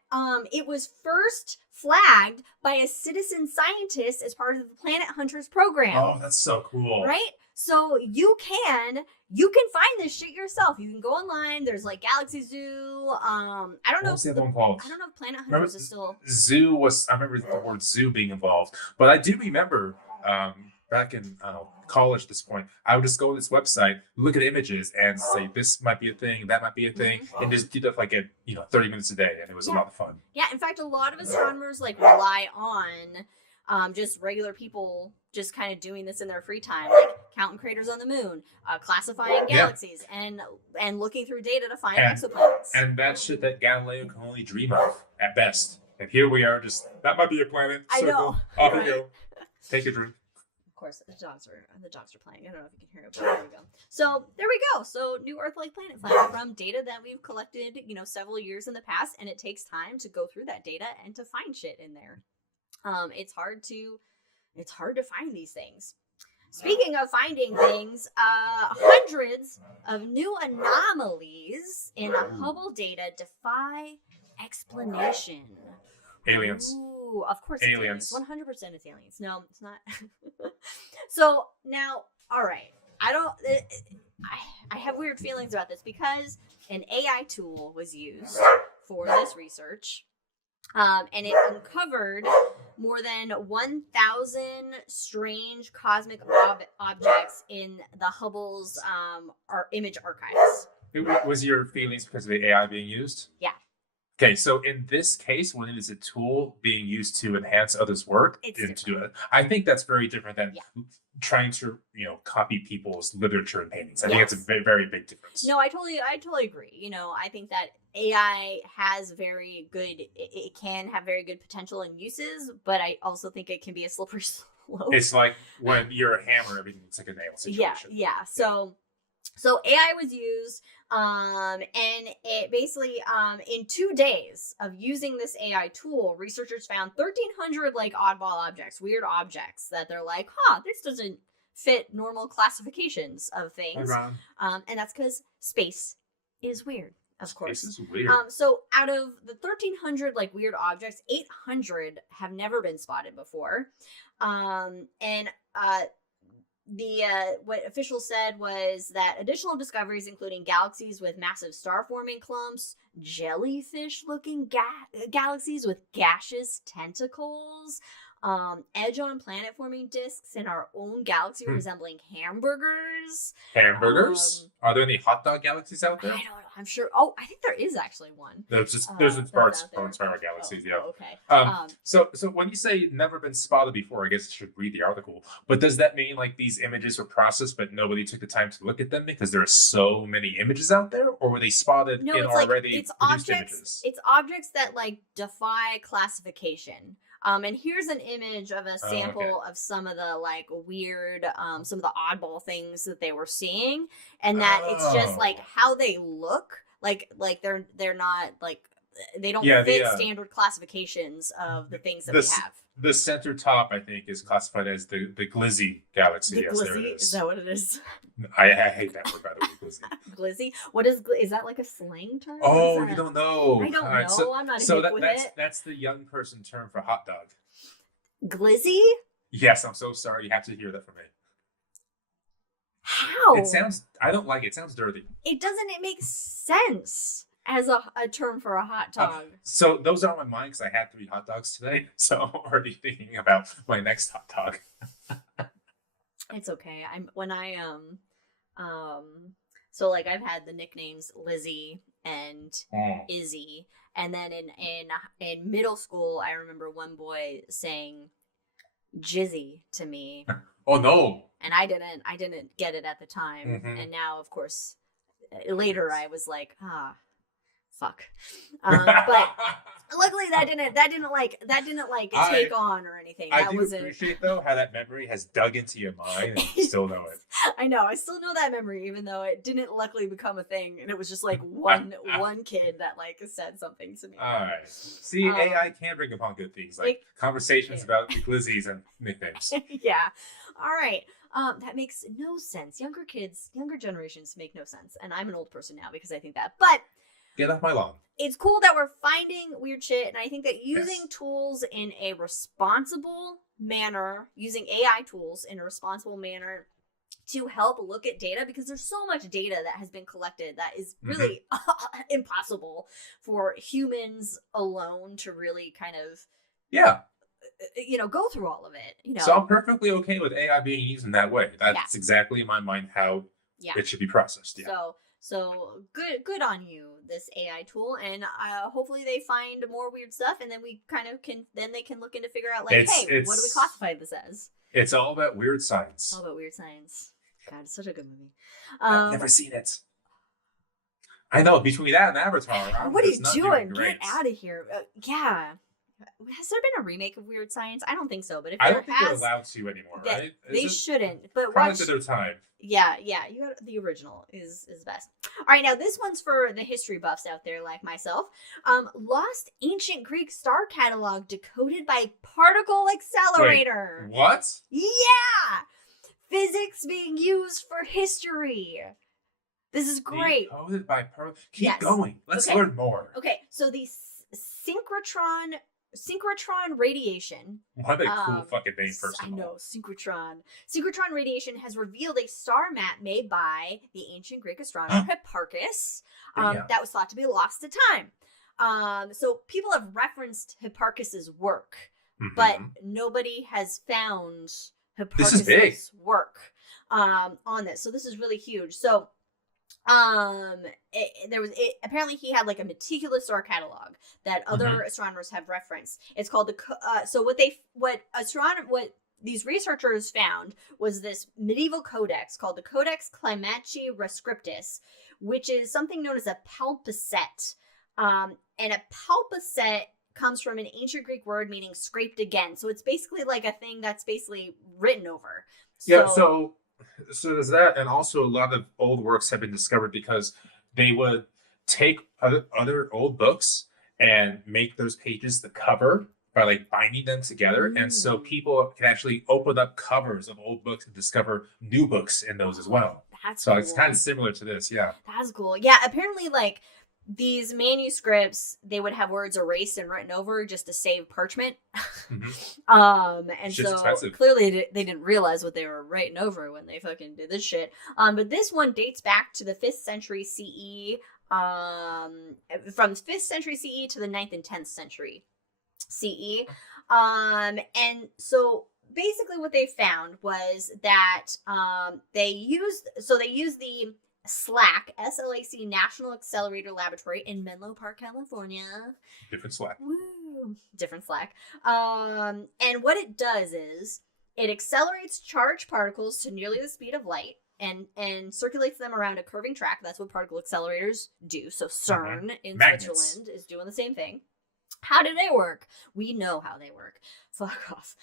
it was first flagged by a citizen scientist as part of the Planet Hunters program. Oh, that's so cool. Right? So you can find this shit yourself. You can go online. There's like Galaxy Zoo. I don't know. What's the other one called? I don't know if Planet Hunters is still. Zoo was. I remember the word zoo being involved, but I do remember back in college at this point, I would just go to this website, look at images, and say this might be a thing, that might be a thing, and just do that like 30 minutes a day, and it was a lot of fun. Yeah, in fact, a lot of astronomers like rely on just regular people just kind of doing this in their free time, like counting craters on the moon, classifying galaxies, and looking through data to find exoplanets. And that's shit that Galileo can only dream of at best. And here we are, just that might be a planet. I know. Off you go. Take a drink. Of course, the dogs are playing. I don't know if you can hear it, but there we go. So there we go. So new Earth-like planet flag from data that we've collected, several years in the past, and it takes time to go through that data and to find shit in there. It's hard to find these things. Speaking of finding things, hundreds of new anomalies in Hubble data defy explanation. Aliens. Ooh, of course aliens. It's aliens. 100% it's aliens. No, it's not. So now, all right. I have weird feelings about this because an AI tool was used for this research. And it uncovered more than 1,000 strange cosmic objects in the Hubble's image archives. Was your feelings because of the AI being used? Yeah. Okay, so in this case, when it is a tool being used to enhance others' work, I think that's very different than trying to copy people's literature and paintings. I think it's a very, very big difference. No, I totally agree. I think that AI has it can have very good potential and uses, but I also think it can be a slippery slope. It's like when you're a hammer, everything looks like a nail situation. Yeah. So AI was used, and it basically, in 2 days of using this AI tool, researchers found 1,300 like oddball objects, weird objects that they're like, this doesn't fit normal classifications of things. And that's because space is weird, of course. Space is weird. So out of the 1,300 like weird objects, 800 have never been spotted before, what officials said was that additional discoveries, including galaxies with massive star-forming clumps, jellyfish-looking galaxies with gaseous tentacles, edge-on planet-forming disks in our own galaxy resembling hamburgers. Hamburgers? Are there any hot dog galaxies out there? I don't know. I'm sure. Oh, I think there is actually one. There's spiral galaxies. Yeah. Oh, okay. So when you say never been spotted before, I guess I should read the article. But does that mean like these images were processed, but nobody took the time to look at them because there are so many images out there, or were they spotted in already produced images? It's objects that like defy classification. And here's an image of a sample of some of the like weird, some of the oddball things that they were seeing, and that it's just like how they look, like they're not like they don't fit standard classifications of the things that we have. The center top, I think, is classified as the Glizzy galaxy. The yes, Glizzy? there it is. Is that what it is? I hate that word, by the way, Glizzy. Glizzy? What is that like a slang term? Oh, you don't know. I don't know. So, I'm not so hip with it. That's the young person term for hot dog. Glizzy? Yes, I'm so sorry. You have to hear that from me. How? I don't like it. It sounds dirty. It doesn't make sense as a term for a hot dog. So those are on my mind because I had 3 hot dogs today. So I'm already thinking about my next hot dog. It's okay. So like I've had the nicknames Lizzie and Izzy, and then in middle school I remember one boy saying Jizzy to me. Oh no. And I didn't get it at the time. And now of course later I was like, fuck. But luckily that didn't take on or anything. I do appreciate though how that memory has dug into your mind and you still know it. I know. I still know that memory, even though it didn't luckily become a thing, and it was just like one kid that like said something to me. All right. See, AI can bring upon good things like conversations about glizzies and nicknames. Yeah. All right. That makes no sense. Younger generations make no sense, and I'm an old person now because I think that. But get off my lawn. It's cool that we're finding weird shit, and I think that using tools in a responsible manner, using AI tools in a responsible manner to help look at data, because there's so much data that has been collected that is really impossible for humans alone to really kind of go through all of it. So I'm perfectly okay with AI being used in that way. That's exactly in my mind how it should be processed. So good on you, this AI tool, and hopefully they find more weird stuff, and then we kind of they can look into figure out like, hey, what do we classify this as? It's all about weird science. All about weird science. God, it's such a good movie. I've never seen it. I know, between that and Avatar. What are you doing? Get out of here. Has there been a remake of Weird Science? I don't think so, but if I don't think they're allowed to anymore, right? They shouldn't. But watch their time. Yeah, you got the original is best. All right, now this one's for the history buffs out there like myself. Lost ancient Greek star catalog decoded by particle accelerator. Wait, what? Yeah, physics being used for history. This is great. Decoded by particle. Keep going. Let's learn more. Okay, so the synchrotron radiation. What a cool fucking name, first of all. I know, synchrotron. Synchrotron radiation has revealed a star map made by the ancient Greek astronomer Hipparchus that was thought to be lost to time. So people have referenced Hipparchus's work, but nobody has found Hipparchus's work on this. So this is really huge. So apparently he had like a meticulous star catalog that other astronomers have referenced. It's called what these researchers found was this medieval codex called the Codex Climaci Rescriptus, which is something known as a palpacet. And a palpacet comes from an ancient Greek word meaning scraped again. So it's basically like a thing that's basically written over. So there's that, and also a lot of old works have been discovered because they would take other old books and make those pages the cover by like binding them together. And so people can actually open up covers of old books and discover new books in those as well. That's so cool. It's kind of similar to this. Yeah. That's cool. Yeah. Apparently like these manuscripts, they would have words erased and written over just to save parchment. And so expensive. Clearly they didn't realize what they were writing over when they fucking did this shit. But this one dates back to the 5th century CE, from 5th century CE to the 9th and 10th century CE. And so basically what they found was that they used the SLAC, S-L-A-C National Accelerator Laboratory in Menlo Park, California. Different SLAC. Woo. Different SLAC. And what it does is it accelerates charged particles to nearly the speed of light and circulates them around a curving track. That's what particle accelerators do. So CERN in Switzerland is doing the same thing. How do they work? We know how they work. Fuck off.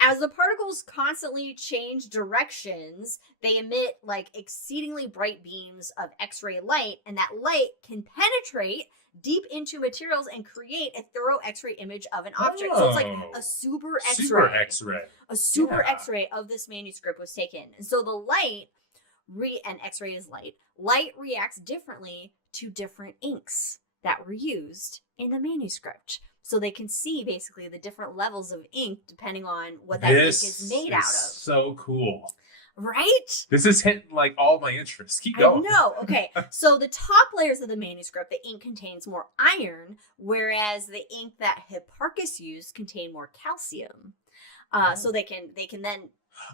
As the particles constantly change directions, they emit like exceedingly bright beams of X-ray light, and that light can penetrate deep into materials and create a thorough X-ray image of an object. So it's like a super X-ray. A super X-ray of this manuscript was taken. And so the light, and X-ray is light, light reacts differently to different inks that were used in the manuscript. So they can see basically the different levels of ink depending on what that ink is made out of. So cool. Right? This is hitting like all my interests. Keep going. No, okay. So the top layers of the manuscript, the ink contains more iron, whereas the ink that Hipparchus used contained more calcium. So they can then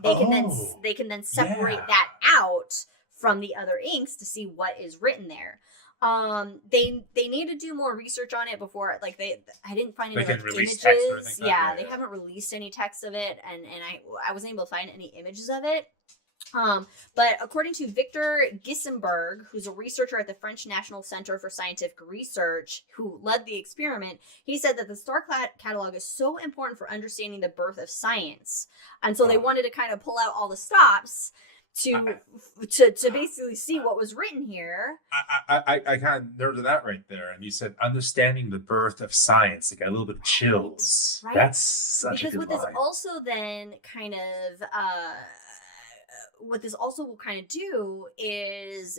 Oh, they can then separate yeah. that out from the other inks to see what is written there. They need to do more research on it before, like, I didn't find They any can like release text or anything images. like that. Yeah, Yeah, they yeah. haven't released any text of it, and I wasn't able to find any images of it. But according to Victor Gissenberg, who's a researcher at the French National Center for Scientific Research, who led the experiment, he said that the star catalog is so important for understanding the birth of science, and so they wanted to kind of pull out all the stops to basically see what was written here. I kind of noted that right there, and you said understanding the birth of science. I got a little bit of chills. Right. That's such Because a good what this line. also then kind of what this also will kind of do is,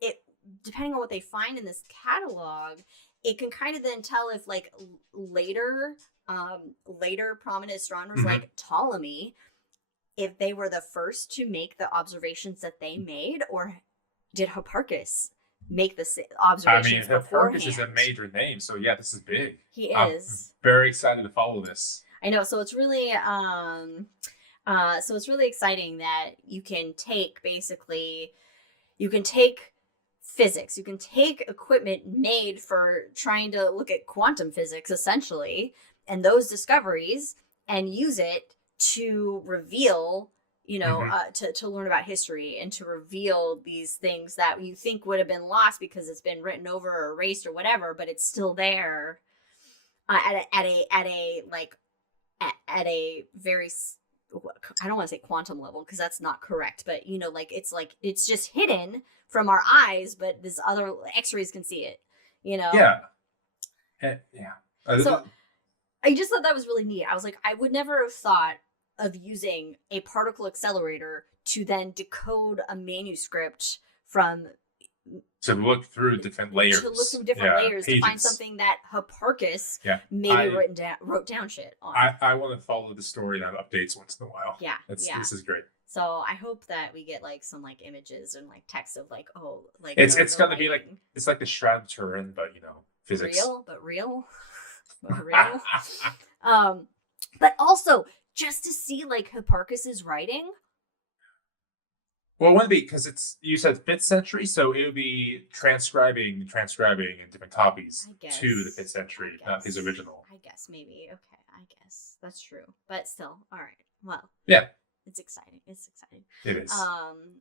it, depending on what they find in this catalog, it can kind of then tell if, like, later prominent astronomers like Ptolemy, if they were the first to make the observations that they made, or did Hipparchus make the observations beforehand. Hipparchus is a major name, so yeah, this is big. He is. I'm very excited to follow this. I know, so it's really exciting that you can take physics, you can take equipment made for trying to look at quantum physics, essentially, and those discoveries, and use it to reveal, to learn about history, and to reveal these things that you think would have been lost because it's been written over or erased or whatever, but it's still there at a very, I don't want to say quantum level because that's not correct, but it's just hidden from our eyes, but this other X-rays can see it, Yeah. Yeah. So I just thought that was really neat. I was like, I would never have thought of using a particle accelerator to then decode a manuscript to look through different layers. Pages. To find something that Hipparchus wrote down shit on. I want to follow the story that updates once in a while. Yeah. This is great. So I hope that we get like some like images and like text of like, it's gonna be like, it's like the Shroud of Turin, but physics. Real. But also just to see like Hipparchus's writing. Well, it wouldn't be, because you said 5th century, so it would be transcribing in different copies to the 5th century, not his original. I guess, maybe. Okay, I guess. That's true. But still, all right. Well. Yeah. It's exciting. It is.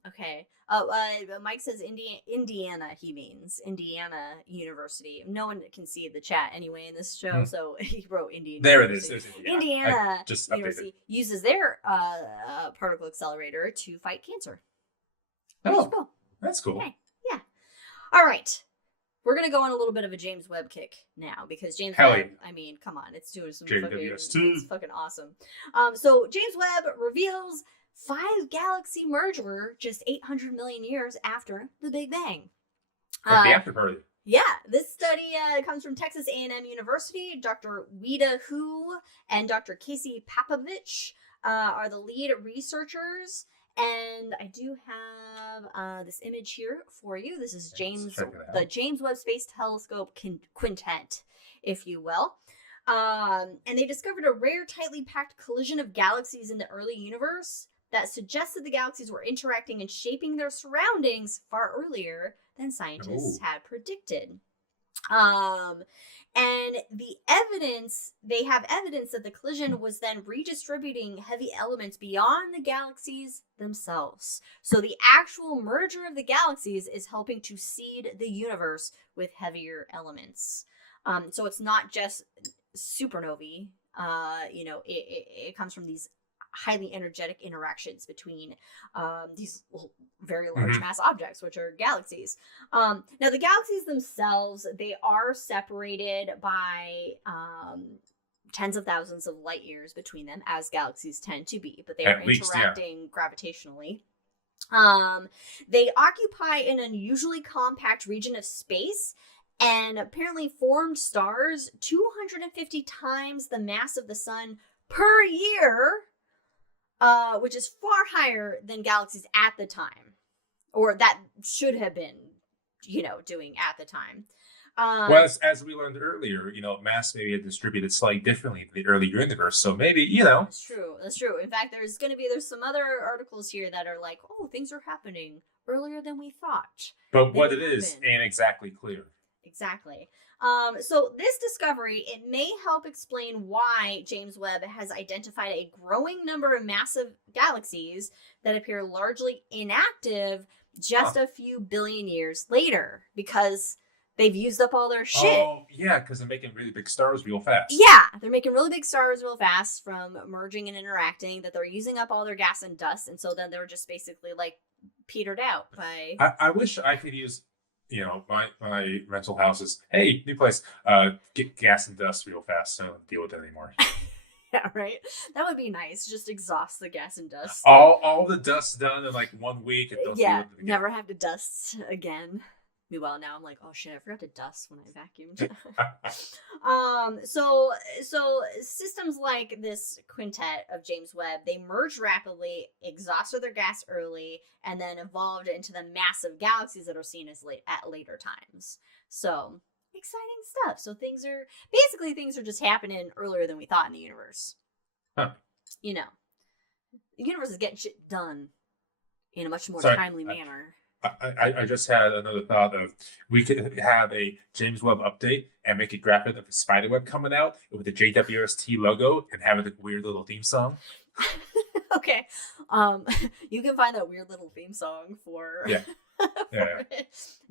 Okay. Mike says Indiana, he means. Indiana University. No one can see the chat anyway in this show, so he wrote Indiana. There University. It is. Indiana University uses their particle accelerator to fight cancer. Oh, that's cool. Okay. Yeah. All right. We're going to go on a little bit of a James Webb kick now, because James Webb, I mean, come on, it's doing some it's fucking awesome. So James Webb reveals 5-galaxy merger just 800 million years after the Big Bang. Like the after party. Yeah, this study comes from Texas A&M University. Dr. Wida Hu and Dr. Casey Papovich are the lead researchers. And I do have this image here for you. This is the James Webb Space Telescope quintet, if you will. And they discovered a rare, tightly packed collision of galaxies in the early universe that suggested the galaxies were interacting and shaping their surroundings far earlier than scientists had predicted. And they have evidence that the collision was then redistributing heavy elements beyond the galaxies themselves. So the actual merger of the galaxies is helping to seed the universe with heavier elements. So it's not just supernovae. It comes from these highly energetic interactions between these very large mass objects, which are galaxies. Now, the galaxies themselves, they are separated by tens of thousands of light years between them, as galaxies tend to be, but they are interacting gravitationally. They occupy an unusually compact region of space and apparently formed stars 250 times the mass of the sun per year, which is far higher than galaxies at the time, or that should have been, doing at the time. Well, as we learned earlier, mass may be distributed slightly differently in the early universe. So maybe. That's true. That's true. In fact, there's some other articles here that are like, oh, things are happening earlier than we thought. But what it is ain't exactly clear. Exactly. So this discovery, it may help explain why James Webb has identified a growing number of massive galaxies that appear largely inactive just a few billion years later, because they've used up all their shit. Oh, yeah, because they're making really big stars real fast. Yeah, they're making really big stars real fast from merging and interacting, that they're using up all their gas and dust, and so then they're just basically like petered out by... I wish I could use, my rental houses. Hey, new place. Get gas and dust real fast so I don't deal with it anymore. Yeah, right? That would be nice. Just exhaust the gas and dust. All the dust done in like 1 week. And don't deal with it again. Never have to dust again. Well, now I'm like, oh shit, I forgot to dust when I vacuumed. So systems like this quintet of James Webb, they merged rapidly, exhausted their gas early, and then evolved into the massive galaxies that are seen as at later times. So exciting stuff. So things are just happening earlier than we thought in the universe. Huh. The universe is getting shit done in a much more timely manner. I just had another thought of, we could have a James Webb update and make a graphic of a spider web coming out with the JWST logo and have a weird little theme song. Okay. You can find that weird little theme song for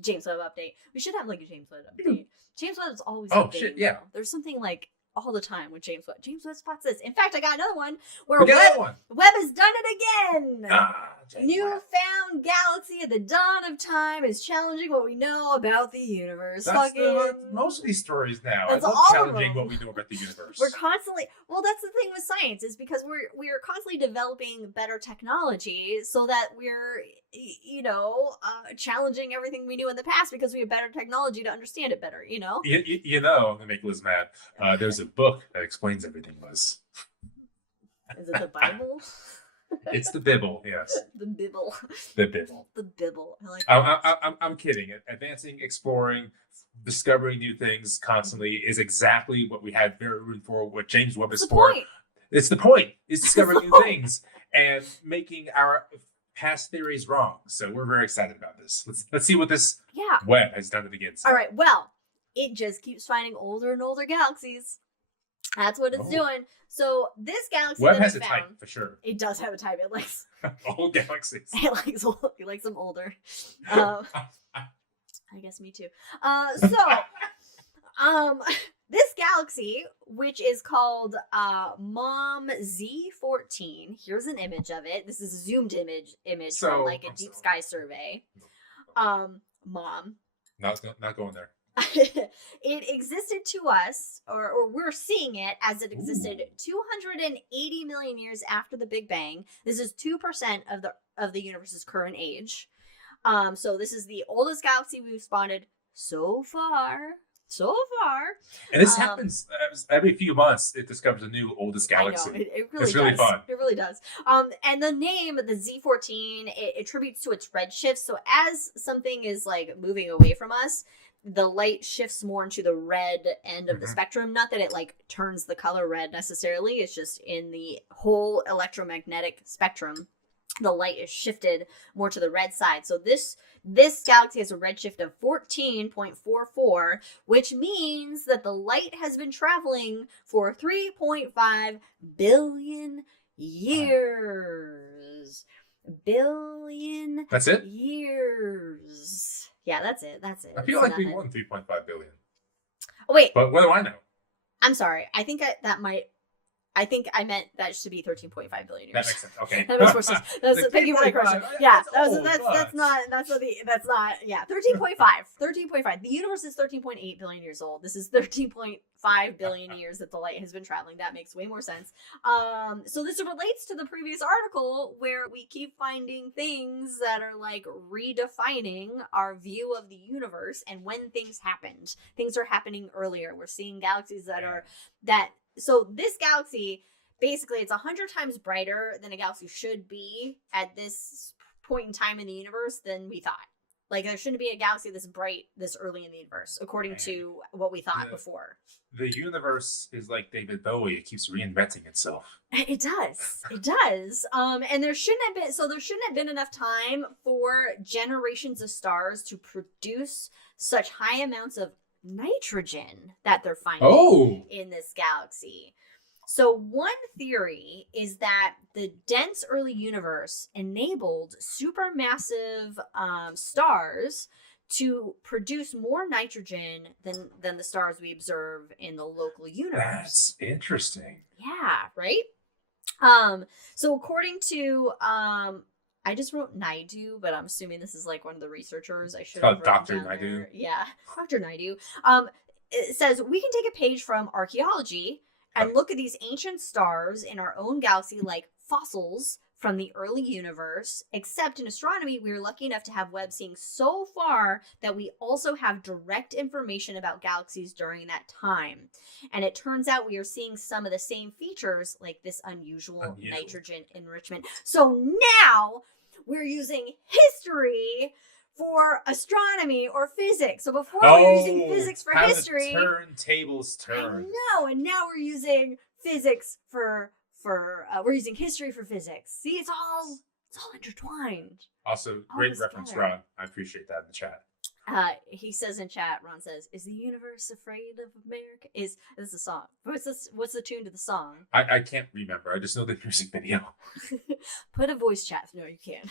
James Webb update. We should have like a James Webb update. James Webb is always shit, yeah. There's something like all the time with James Webb. James Webb spots this. In fact, I got another one where Webb has done it again. Newfound galaxy at the dawn of time is challenging what we know about the universe. That's most of these stories now. That's I love challenging what we know about the universe. We're constantly... Well, that's the thing with science, is because we're constantly developing better technology so that we're, challenging everything we knew in the past because we have better technology to understand it better, I'm going to make Liz mad. There's a book that explains everything, Liz. Is it the Bible? It's the Bibble, yes. The Bibble. The Bibble. The Bibble. I like that. I'm kidding. Advancing, exploring, discovering new things constantly is exactly what we had very room for, what James Webb is for. It's the point. It's discovering new things and making our past theories wrong. So we're very excited about this. Let's see what this Webb has done to begin. All right. Well, it just keeps finding older and older galaxies. That's what it's doing. So this galaxy Webb has a type for sure. It does have a type. It likes old galaxies. It likes them older. I guess me too. This galaxy, which is called Mom Z14. Here's an image of it. This is a zoomed image from like a deep sky survey. Mom. Not going there. It existed to us, or we're seeing it as it existed 280 million years after the Big Bang. This is 2% of the universe's current age. So this is the oldest galaxy we've spotted so far. And this happens every few months. It discovers a new oldest galaxy. I know, it really it's really fun. It really does. And the name, the Z14, it attributes to its redshift. So as something is like moving away from us, the light shifts more into the red end of the spectrum. Not that it like turns the color red necessarily. It's just in the whole electromagnetic spectrum, the light is shifted more to the red side. So this galaxy has a redshift of 14.44, which means that the light has been traveling for 3.5 billion years. That's it? Years. Yeah, that's it. I feel like we won 3.5 billion. Oh, wait. But what do I know? I'm sorry. I think I meant that should be 13.5 billion years. That makes sense. Okay. That makes more sense. Thank you for the correction. Yeah, that's not 13.5. 13.5. The universe is 13.8 billion years old. This is 13.5 billion years that the light has been traveling. That makes way more sense. So this relates to the previous article where we keep finding things that are like redefining our view of the universe and when things happened. Things are happening earlier. We're seeing galaxies so this galaxy, basically, it's 100 times brighter than a galaxy should be at this point in time in the universe than we thought. Like, there shouldn't be a galaxy this bright this early in the universe, according to what we thought before. The universe is like David Bowie. It keeps reinventing itself. It does. It does. And there shouldn't have been enough time for generations of stars to produce such high amounts of nitrogen that they're finding in this galaxy. So one theory is that the dense early universe enabled supermassive stars to produce more nitrogen than the stars we observe in the local universe. That's interesting. Yeah, right? So according to I just wrote Naidu, but I'm assuming this is like one of the researchers. I should have Dr. Naidu. Yeah, Dr. Naidu. It says we can take a page from archaeology and look at these ancient stars in our own galaxy like fossils from the early universe, except in astronomy, we are lucky enough to have Webb seeing so far that we also have direct information about galaxies during that time. And it turns out we are seeing some of the same features, like this unusual nitrogen enrichment. So now we're using history for astronomy or physics. So before we were using physics for history. Tables turn. I know, and now we're using physics for we're using history for physics. See, it's all intertwined. Also, great reference, Ron. I appreciate that in the chat. He says in chat, Ron says, "Is the universe afraid of America?" This is a song. What's the tune to the song? I can't remember. I just know the music video. Put a voice chat. No, you can't.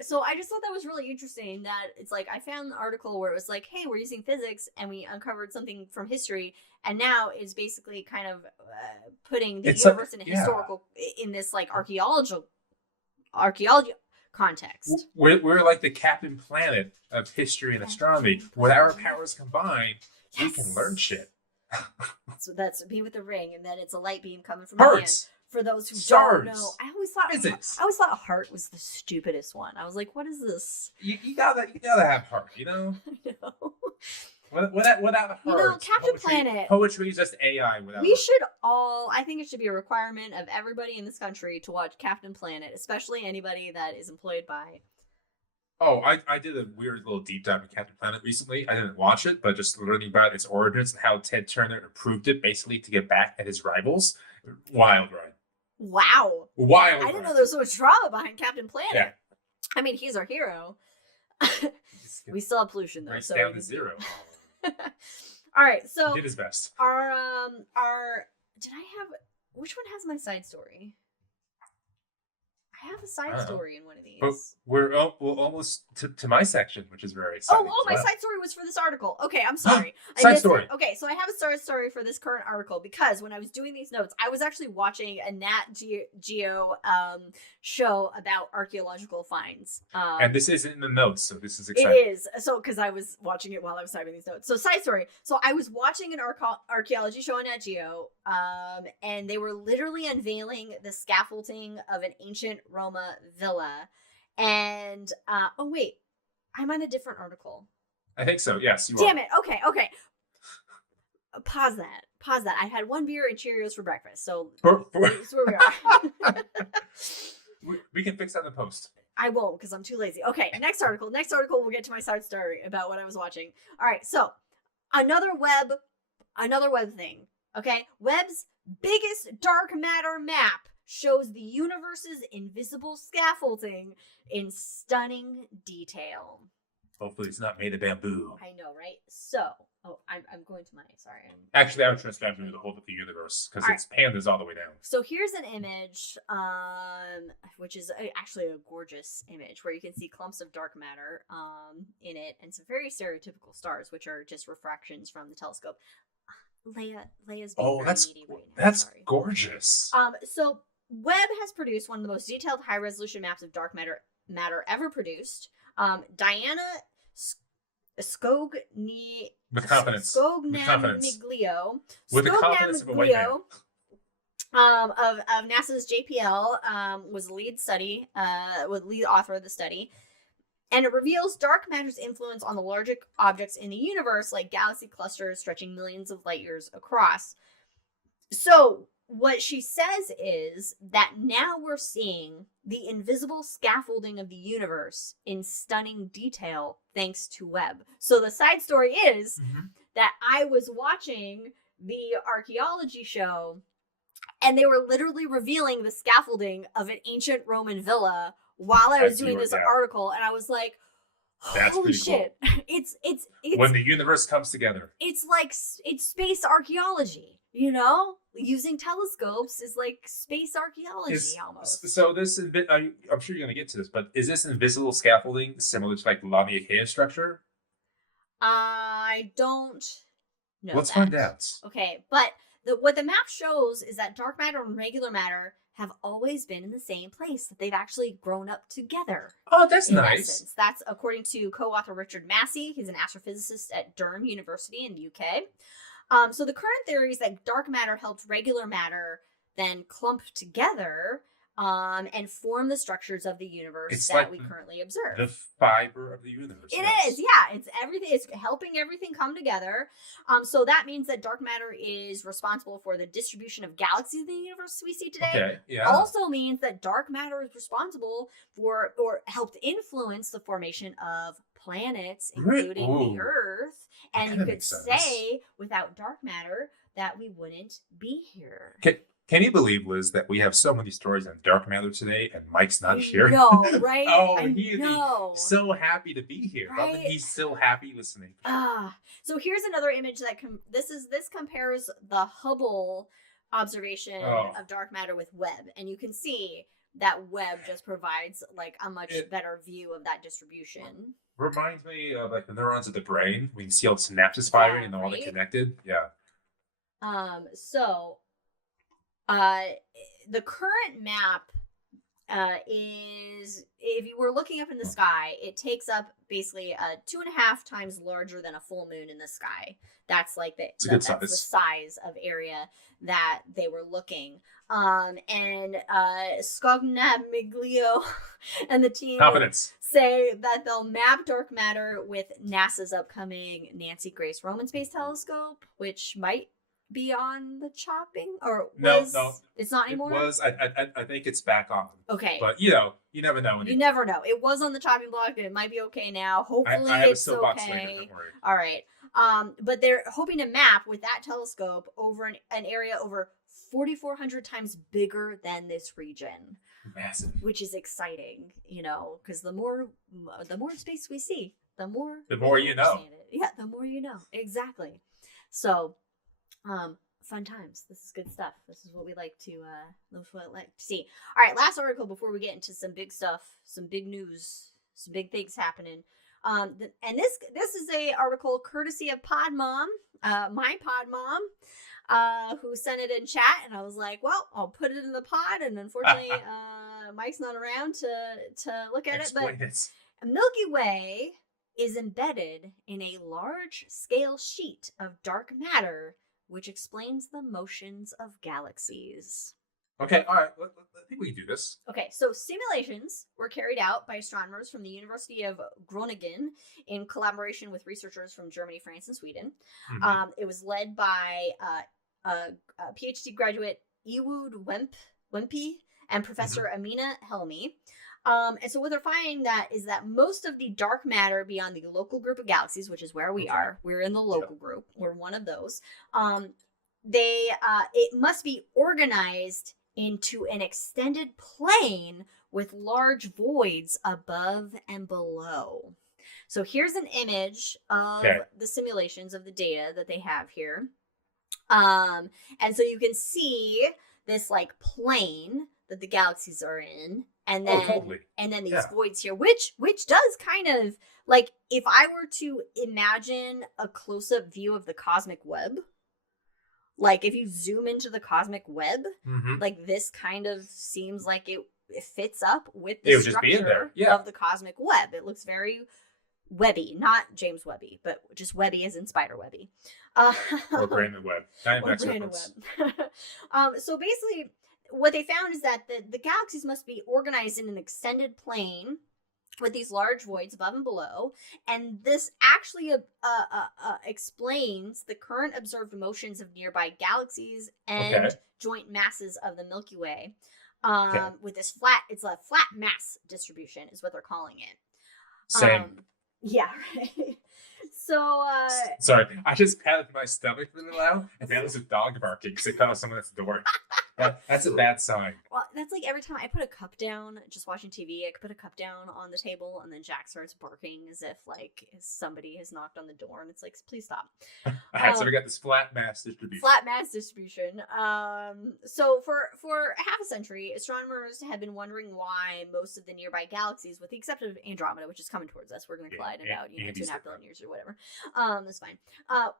So I just thought that was really interesting that it's like I found an article where it was like, hey, we're using physics and we uncovered something from history, and now it's basically kind of putting the universe in a historical in this like archaeology context. We're like the Captain Planet of history and astronomy. With our powers combined, we can learn shit. So that's me with the ring, and then it's a light beam coming from my hand. For those who don't know, I always thought heart was the stupidest one. I was like, what is this? You gotta have heart, you know? I know. Without heart, you know, Captain Planet. Poetry is just AI without We should all, I think it should be a requirement of everybody in this country to watch Captain Planet, especially anybody that is employed by. Oh, I did a weird little deep dive in Captain Planet recently. I didn't watch it, but just learning about its origins and how Ted Turner improved it basically to get back at his rivals. Wild, right? Wow. Wild. I didn't know there was so much drama behind Captain Planet. Yeah. I mean, he's our hero. We still have pollution though. So down to zero. All right, so he did his best. Which one has my side story? I have a side story in one of these. But we're almost to my section, which is very exciting. My side story was for this article. Okay, I'm sorry. Side story. Okay, so I have a side story for this current article because when I was doing these notes, I was actually watching a Nat Geo show about archaeological finds. And this isn't in the notes, so this is exciting. It is. So, because I was watching it while I was typing these notes. So, side story. So, I was watching an archaeology show on Nat Geo, and they were literally unveiling the scaffolding of an ancient Roma villa. And, oh, wait. I'm on a different article. I think so. Yes, you Damn it. Okay. Pause that. I had one beer and Cheerios for breakfast. So, that's where we are. We can fix that in the post. I won't because I'm too lazy. Okay, next article. Next article, we'll get to my side story about what I was watching. All right, so another web thing. Okay, Webb's biggest dark matter map shows the universe's invisible scaffolding in stunning detail. Hopefully, it's not made of bamboo. I know, right? So, I'm going to my. Sorry. Actually, I would trust bamboo to hold up the universe because it's pandas all the way down. So here's an image, which is actually a gorgeous image where you can see clumps of dark matter in it and some very stereotypical stars, which are just refractions from the telescope. Leia's being that's needy right now. That's gorgeous. So Webb has produced one of the most detailed high resolution maps of dark matter ever produced. Diana Scognamiglio. With confidence. With the confidence of a white man. Of NASA's JPL was the lead author of the study. And it reveals dark matter's influence on the larger objects in the universe, like galaxy clusters stretching millions of light years across. So what she says is that now we're seeing the invisible scaffolding of the universe in stunning detail thanks to Webb. So the side story is that I was watching the archaeology show and they were literally revealing the scaffolding of an ancient Roman villa while I was doing this article, and I was like, holy shit. Cool. It's when the universe comes together. It's like it's space archaeology, you know? Using telescopes is like space archaeology almost. So this is I'm sure you're going to get to this, but is this invisible scaffolding similar to like the Laniakea structure? I don't know. Let's find out. Okay, but what the map shows is that dark matter and regular matter have always been in the same place. That they've actually grown up together. Oh, that's nice. Essence. That's according to co-author Richard Massey. He's an astrophysicist at Durham University in the UK. So the current theory is that dark matter helped regular matter then clump together and form the structures of the universe we currently observe. The fiber of the universe. It is, yeah. It's everything. It's helping everything come together. So that means that dark matter is responsible for the distribution of galaxies in the universe we see today. Okay, yeah. Also means that dark matter is responsible for or helped influence the formation of planets, including the Earth. And you could say, without dark matter, that we wouldn't be here. Can you believe, Liz, that we have so many stories on dark matter today and Mike's not here? No, right? He'd be so happy to be here. Right? He's so happy listening. So here's another image that this compares the Hubble observation of dark matter with Webb, and you can see that Webb just provides like a much better view of that distribution. Reminds me of like the neurons of the brain. We can see all the synapses firing and all the connected. Yeah. The current map is, if you were looking up in the sky, it takes up basically 2.5 times larger than a full moon in the sky. That's like that's the size of area that they were looking. And Scognamiglio and the team say that they'll map dark matter with NASA's upcoming Nancy Grace Roman Space Telescope, which might be on the chopping or no, it's not anymore. It was. I think it's back on. Okay, but you never know. You never know. It was on the chopping block. It might be okay now. Hopefully, it's okay. Later, don't worry. All right. But they're hoping to map with that telescope over an area over 4,400 times bigger than this region. Massive. Which is exciting, because the more space we see, the more you know. Yeah, the more you know. Exactly. So. Fun times. This is good stuff. This is what we like to see. All right, last article before we get into some big stuff, some big news, some big things happening. And this is a article courtesy of Pod Mom, my Pod Mom, who sent it in chat, and I was like, well, I'll put it in the pod, and unfortunately, Mike's not around to look at it. But Milky Way is embedded in a large-scale sheet of dark matter, which explains the motions of galaxies. Okay, all right. I think we can do this. Okay, so simulations were carried out by astronomers from the University of Groningen in collaboration with researchers from Germany, France, and Sweden. Mm-hmm. It was led by a PhD graduate Ewood Wempe and Professor Amina Helmi. And so what they're finding is that most of the dark matter beyond the local group of galaxies, which is where we are, we're in the local group, we're one of those, it must be organized into an extended plane with large voids above and below. So here's an image of the simulations of the data that they have here. And so you can see this like plane that the galaxies are in. And then these voids here, which does kind of like, if I were to imagine a close-up view of the cosmic web, like if you zoom into the cosmic web, like this kind of seems like it fits up with the structure of the cosmic web. It looks very webby, not James Webby, but just webby as in spider webby. Or Brandon Webb. So basically, what they found is that the galaxies must be organized in an extended plane with these large voids above and below, and this actually explains the current observed motions of nearby galaxies and Okay. joint masses of the Milky Way. Okay. With this flat, it's a flat mass distribution, is what they're calling it. Same. Yeah, right. So, Sorry, I just patted my stomach really loud, and that was a dog barking because it fell someone at the door. That's a bad sign. well, that's like every time I put a cup down, just watching TV, I could put a cup down on the table, and then Jack starts barking as if like somebody has knocked on the door, and it's like, please stop. All right, so we got this flat mass distribution. Flat mass distribution. So for half a century, astronomers have been wondering why most of the nearby galaxies, with the exception of Andromeda, which is coming towards us, we're going to collide in about 2.5 billion years or whatever. That's fine.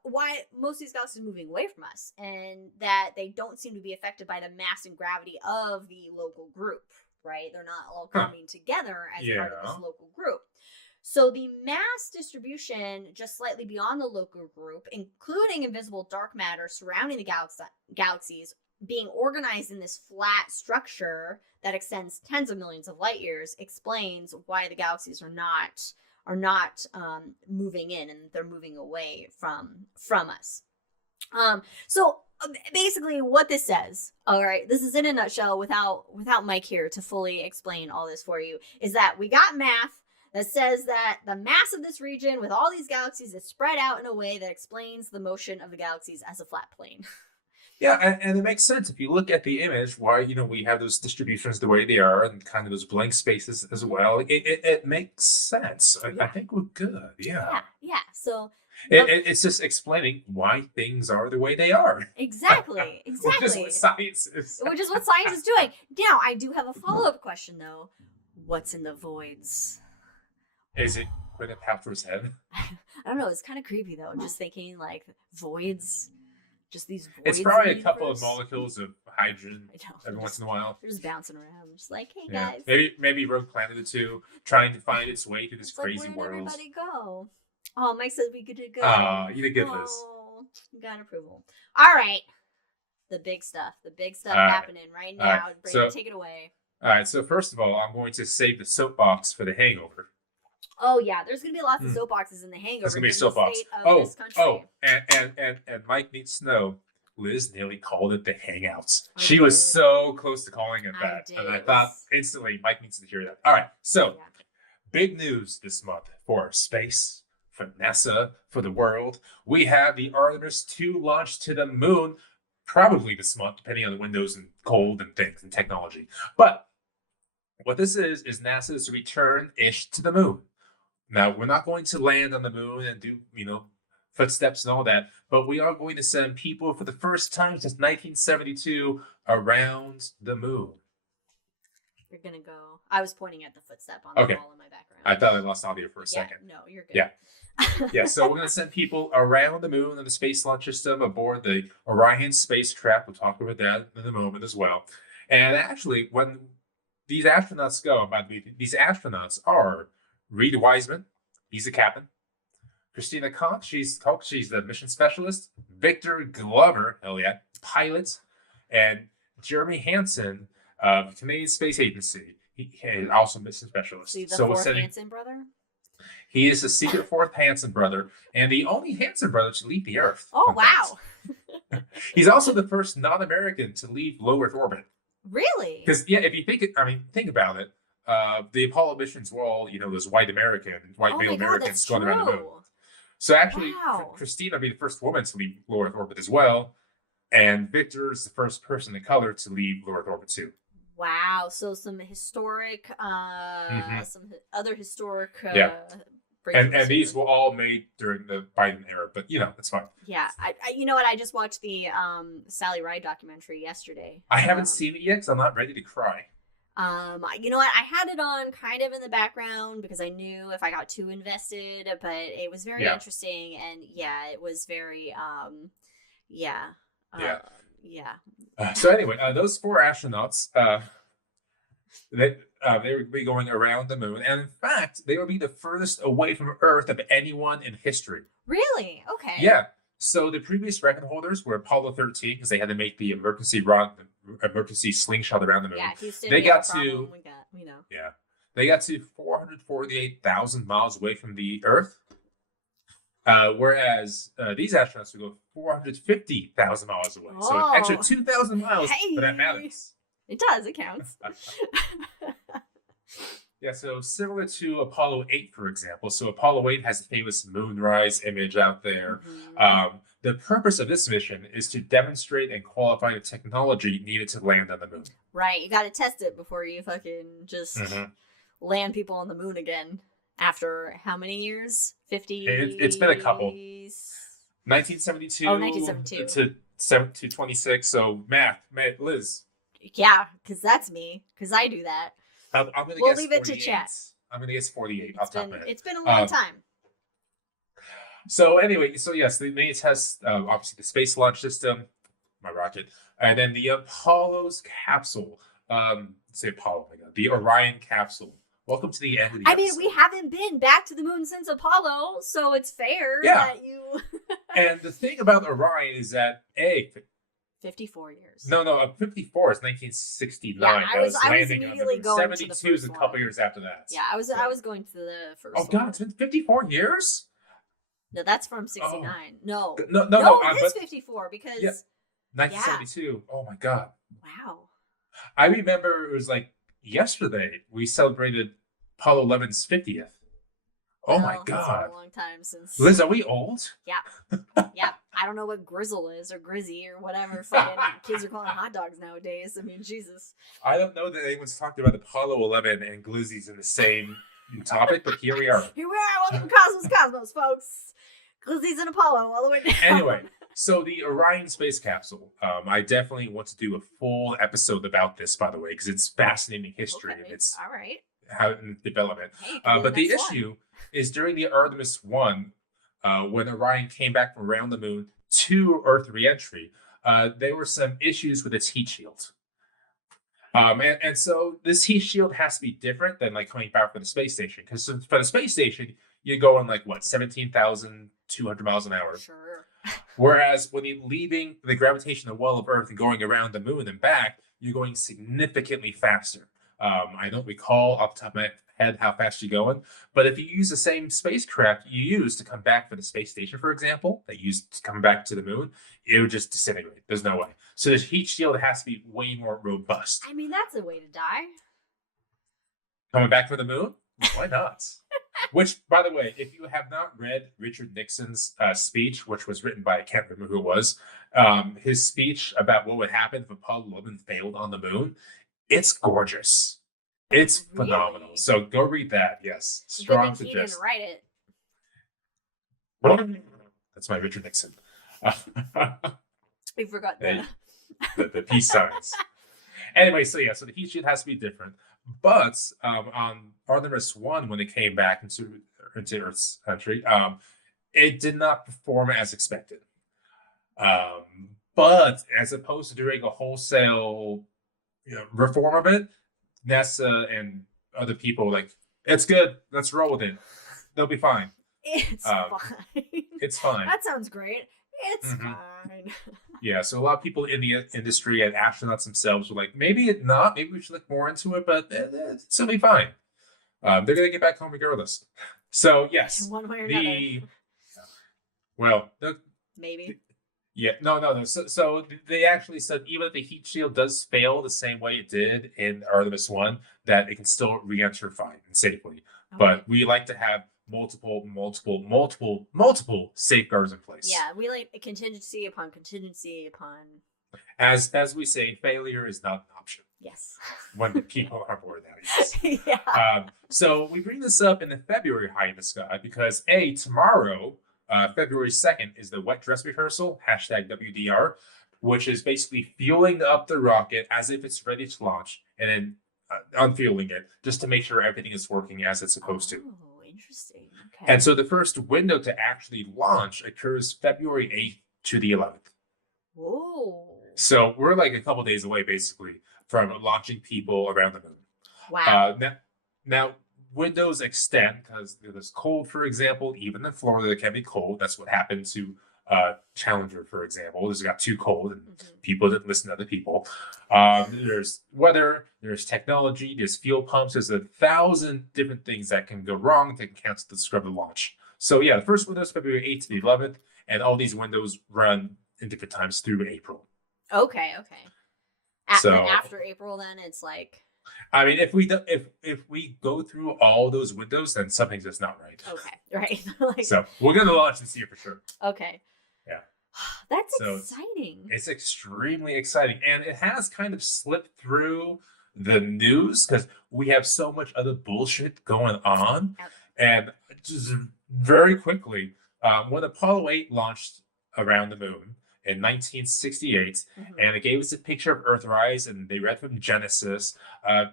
Why most of these galaxies are moving away from us, and that they don't seem to be affected by the mass and gravity of the local group. Right? They're not all coming together as part of this local group. So the mass distribution just slightly beyond the local group, including invisible dark matter surrounding the galaxies, being organized in this flat structure that extends tens of millions of light years, explains why the galaxies are not moving in, and they're moving away from us. So basically what this says, all right, this is in a nutshell without Mike here to fully explain all this for you, is that we got math that says that the mass of this region with all these galaxies is spread out in a way that explains the motion of the galaxies as a flat plane. Yeah, and it makes sense if you look at the image why we have those distributions the way they are and kind of those blank spaces as well. It makes sense. I think we're good. Yeah. So it's just explaining why things are the way they are. Exactly. Which is what science is. Which is what science is doing. Now, I do have a follow-up question though. What's in the voids? Is it Gwyneth Paltrow's head? I don't know. It's kind of creepy though. Just thinking like voids. Just these voids. It's probably a couple of molecules of hydrogen every once in a while. They're just bouncing around, just like, hey guys. Maybe Rogue Planet or two trying to find its way through this crazy world. Where did world. everybody go? Oh, Mike said we could go. You did good, Liz. Got approval. All right, the big stuff. The big stuff happening right now. Right. Brandon, take it away. All right. So first of all, I'm going to save the soapbox for the Hangover. Oh yeah, there's gonna be lots of soapboxes in the Hangover. There's gonna be soapbox. And Mike needs to know, Liz nearly called it the Hangouts. She was so close to calling it that, and I thought instantly Mike needs to hear that. All right, so big news this month for space, for NASA, for the world. We have the Artemis 2 launch to the moon, probably this month, depending on the windows and cold and things and technology. But what this is NASA's return-ish to the moon. Now, we're not going to land on the moon and do, footsteps and all that, but we are going to send people for the first time since 1972 around the moon. You're going to go. I was pointing at the footstep on the wall in my background. I thought I lost audio for a second. No, you're good. Yeah, so we're going to send people around the moon and the Space Launch System aboard the Orion spacecraft. We'll talk about that in a moment as well. And actually, when these astronauts go, these astronauts are Reed Wiseman, he's a captain. Christina Koch, she's the mission specialist. Victor Glover, hell yeah, pilot. And Jeremy Hansen of the Canadian Space Agency, he is also mission specialist. So the fourth Hansen brother? He is the secret fourth Hansen brother, and the only Hansen brother to leave the Earth. Oh, wow. He's also the first non-American to leave low Earth orbit. Really? Because, if you think about it, the Apollo missions were all, those white male Americans going around the moon. So actually, Christina will be the first woman to leave low Earth orbit as well. And Victor is the first person of color to leave low Earth orbit too. Wow. So some historic, some other historic. And these were all made during the Biden era, but that's fine. Yeah. I you know what? I just watched the Sally Ride documentary yesterday. I haven't seen it yet because I'm not ready to cry. You know what? I had it on kind of in the background because I knew if I got too invested, but it was very interesting, and it was very, So anyway, those 4 astronauts, they would be going around the moon, and in fact, they would be the furthest away from Earth of anyone in history. Really? Okay. Yeah. So the previous record holders were Apollo 13 because they had to make the emergency slingshot around the moon. Yeah, Houston. They got to. They got to 448,000 miles away from the Earth, whereas these astronauts would go 450,000 miles away. So an extra 2,000 miles, but that matters. It does. It counts. Yeah, so similar to Apollo 8, for example. So Apollo 8 has the famous moonrise image out there. The purpose of this mission is to demonstrate and qualify the technology needed to land on the moon. Right. You got to test it before you fucking just land people on the moon again. After how many years? 50? It's been a couple. 1972, 1972. to 26. So math, Liz. Yeah, because that's me. Because I do that. I'm gonna we'll guess leave 48. it to chat. I'm gonna guess 48 off the top of my head. It's been a long time. So anyway, so yes, they may test obviously the Space Launch System, my rocket, and then the Apollo's capsule. Say Apollo, my God, the Orion capsule. Welcome to the end of the episode. I mean, we haven't been back to the moon since Apollo, so it's fair that you. And the thing about Orion is that 54 years. No, 54 is 1969. Yeah, I was landing immediately going 72 to the first is a couple years after that. Yeah, I was going to the first. Oh God, it's been 54 years. No, that's from 69. No, it is 54 because 1972. Oh my God. Wow. I remember it was like yesterday we celebrated Apollo 11's 50th. Oh my God. It's been a long time since. Liz, are we old? Yeah. Yeah. I don't know what grizzle is or grizzy or whatever fucking kids are calling hot dogs nowadays. I mean, Jesus. I don't know that anyone's talked about Apollo 11 and glizzies in the same topic, but here we are. Here we are. Welcome to Cosmos, folks. Glizzies and Apollo all the way down. Anyway, so the Orion space capsule. I definitely want to do a full episode about this, by the way, because it's fascinating history and it's all right. How in development. Hey, but the issue is during the Artemis 1, when Orion came back from around the moon to Earth reentry, there were some issues with its heat shield. And so this heat shield has to be different than like coming back from the space station. Because for the space station, you're going like what, 17,200 miles an hour. Sure. Whereas when you're leaving the gravitational well of Earth and going around the moon and back, you're going significantly faster. I don't recall off the top of my head how fast you're going, but if you use the same spacecraft you use to come back for the space station, for example, that you used to come back to the moon, it would just disintegrate. There's no way. So this heat shield has to be way more robust. I mean, that's a way to die. Coming back from the moon? Why not? Which, by the way, if you have not read Richard Nixon's speech, which was written by, I can't remember who it was, his speech about what would happen if Apollo 11 failed on the moon, it's gorgeous. It's phenomenal. Really? So go read that. Yes. Strong He suggestion. didn't write it. That's my Richard Nixon. We forgot the peace signs. Anyway, so the heat shield has to be different. But on Artemis 1, when it came back into Earth's entry, it did not perform as expected. But as opposed to doing a wholesale reform of it, NASA and other people were like, it's good. Let's roll with it. They'll be fine. It's fine. It's fine. That sounds great. It's fine. Yeah, so a lot of people in the industry and astronauts themselves were like, maybe it's not. Maybe we should look more into it, but it'll be fine. They're going to get back home regardless. So, yes. One way or another. Well, maybe. Yeah, no. So they actually said even if the heat shield does fail the same way it did in Artemis 1, that it can still re-enter fine and safely. Okay. But we like to have multiple safeguards in place. Yeah, we like a contingency upon contingency upon. As we say, failure is not an option. Yes. When people are bored out. Yes. Yeah. So we bring this up in the February High in the Sky because tomorrow, February 2nd, is the wet dress rehearsal, #WDR, which is basically fueling up the rocket as if it's ready to launch and then unfueling it just to make sure everything is working as it's supposed to. Oh, interesting. Okay. And so the first window to actually launch occurs February 8th to the 11th. Whoa. So we're like a couple days away, basically, from launching people around the moon. Wow. Now windows extend because it was cold, for example. Even in Florida, it can be cold. That's what happened to Challenger, for example, just got too cold and Mm-hmm. people didn't listen to other people. There's weather, there's technology, there's fuel pumps, there's 1,000 different things that can go wrong that can cancel the scrubber launch. So yeah, the first window is February 8th to the 11th, and all these windows run in different times through April. Okay. So then after April, then it's like. I mean, if we go through all those windows, then something's just not right. Okay, right. Like, so we're gonna launch this year for sure. Okay. Yeah. That's exciting. It's extremely exciting, and it has kind of slipped through the news because we have so much other bullshit going on, and just very quickly, when Apollo 8 launched around the moon in 1968, and it gave us a picture of Earthrise, and they read from Genesis.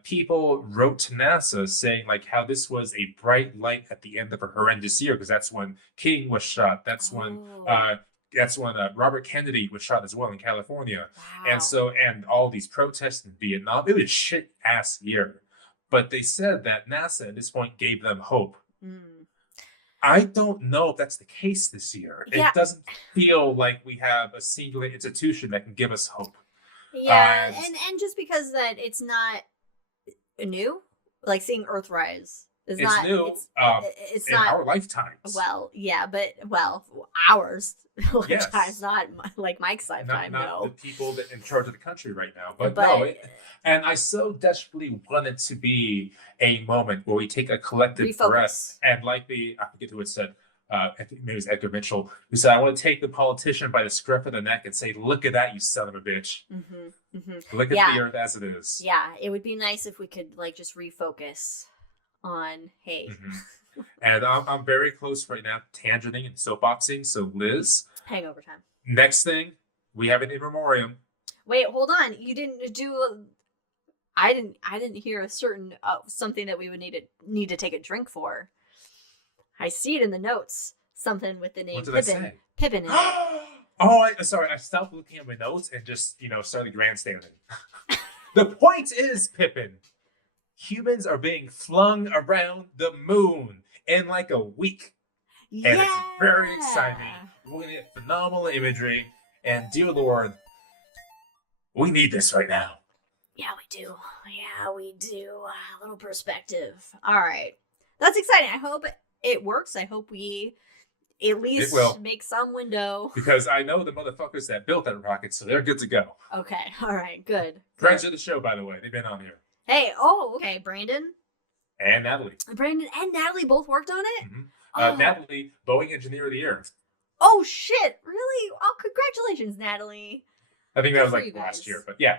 People wrote to NASA saying like how this was a bright light at the end of a horrendous year because that's when King was shot. That's when Robert Kennedy was shot as well in California. Wow. And all these protests in Vietnam. It was a shit ass year, but they said that NASA at this point gave them hope. I don't know if that's the case this year. Yeah. It doesn't feel like we have a singular institution that can give us hope. Yeah, and just because that it's not new, like seeing Earthrise is not new. It's in not our lifetimes. Well, yeah, but ours lifetimes, Yes. not like Mike's lifetime. Not no, the people that in charge of the country right now, but But- no. And I so desperately want it to be a moment where we take a collective Refocus. breath and like I forget who it said, I think maybe it was Edgar Mitchell, who said, I want to take the politician by the scruff of the neck and say, look at that, you son of a bitch. Look at the earth as it is. Yeah, it would be nice if we could like just refocus on, hey. And I'm very close right now, tangenting and soapboxing. So Liz, Hangover time. next thing, we have an in memoriam. Wait, hold on. You didn't do. I didn't hear a certain something that we would need to take a drink for. I see it in the notes. Something with the name What did I say? Pippin in it. Sorry. I stopped looking at my notes and just started grandstanding. The point is, Pippin, humans are being flung around the moon in like a week. Yeah. And it's very exciting. We're going to get phenomenal imagery. And dear Lord, we need this right now. Yeah, we do. A little perspective. All right. That's exciting. I hope it works. I hope we at least make some window. Because I know the motherfuckers that built that rocket, so they're good to go. Okay. All right. Good. Friends of the show, by the way. They've been on here. Hey. Okay. Brandon and Natalie both worked on it? Natalie, Boeing Engineer of the Year. Oh, shit. Really? Oh, congratulations, Natalie. I think that was like last year, but yeah.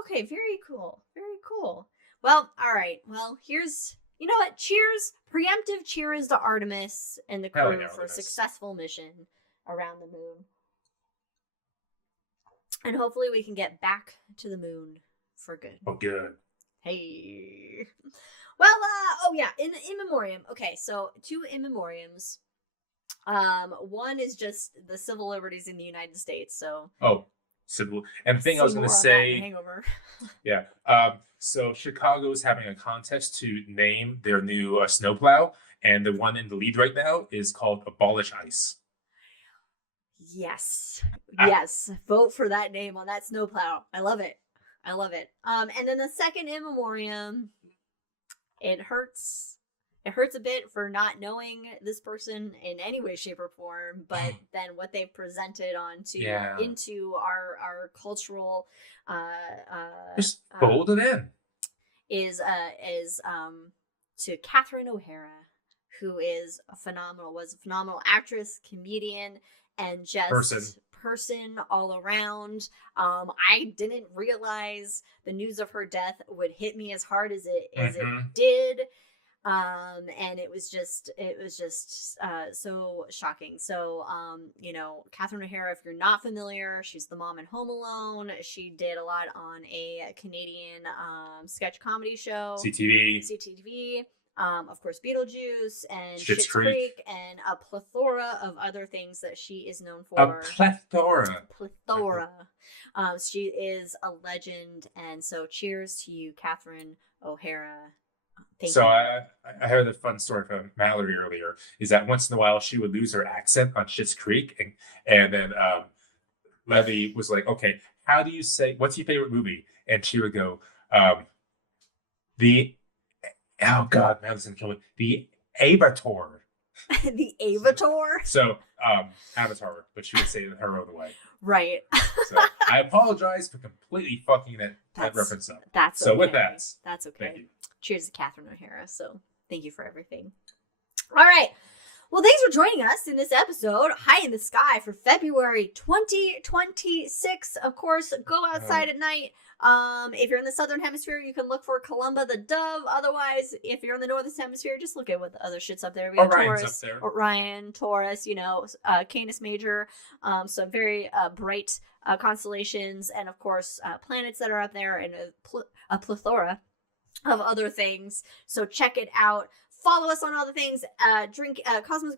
Okay, very cool. Very cool. Well, all right. Well, here's, you know what? Cheers. Preemptive cheers to Artemis and the crew for a successful mission around the moon. And hopefully we can get back to the moon for good. Oh, good. Hey. Well, in memoriam. Okay, so 2 in memoriams. One is just the civil liberties in the United States. So. Oh. Civil. And the thing I was going to say. Hangover. Yeah. So Chicago is having a contest to name their new snowplow, and the one in the lead right now is called Abolish Ice. Yes. Yes. Vote for that name on that snowplow. I love it. And then the second in memoriam, it hurts. It hurts a bit for not knowing this person in any way, shape, or form, but then what they've presented into our cultural just fold it in. Is to Catherine O'Hara, who was a phenomenal actress, comedian, and just person all around. I didn't realize the news of her death would hit me as hard as it did. And it was just so shocking. So, Catherine O'Hara, if you're not familiar, she's the mom in Home Alone. She did a lot on a Canadian sketch comedy show, CTV. Of course, Beetlejuice and Schitt's Creek and a plethora of other things that she is known for. A plethora. She is a legend, and so cheers to you, Catherine O'Hara. Thank So you. I heard a fun story from Mallory earlier. Is that once in a while she would lose her accent on Schitt's Creek, and then Levy was like, "Okay, how do you say what's your favorite movie?" And she would go, "The oh God, Madison kill me. The Avatar." The Avatar. So Avatar, but she would say it her own way. Right. So I apologize for completely fucking that reference up. That's so okay. with that, that's okay. Thank you. Cheers to Catherine O'Hara. So thank you for everything. All right. Well, thanks for joining us in this episode, High in the Sky, for February 2026. Of course, go outside at night. If you're in the Southern Hemisphere, you can look for Columba the Dove. Otherwise, if you're in the Northern Hemisphere, just look at what the other shit's up there. We got Orion's Taurus, up there. Orion, Taurus, Canis Major, some very bright constellations, and of course, planets that are up there, and a plethora of other things. So check it out. Follow us on all the things. Drink Cosmos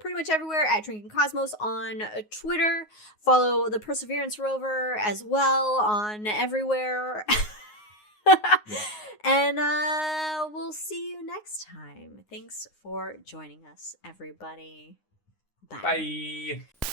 pretty much everywhere at Drinking Cosmos on Twitter. Follow the Perseverance rover as well on everywhere. Yeah. And we'll see you next time. Thanks for joining us, everybody. Bye. Bye.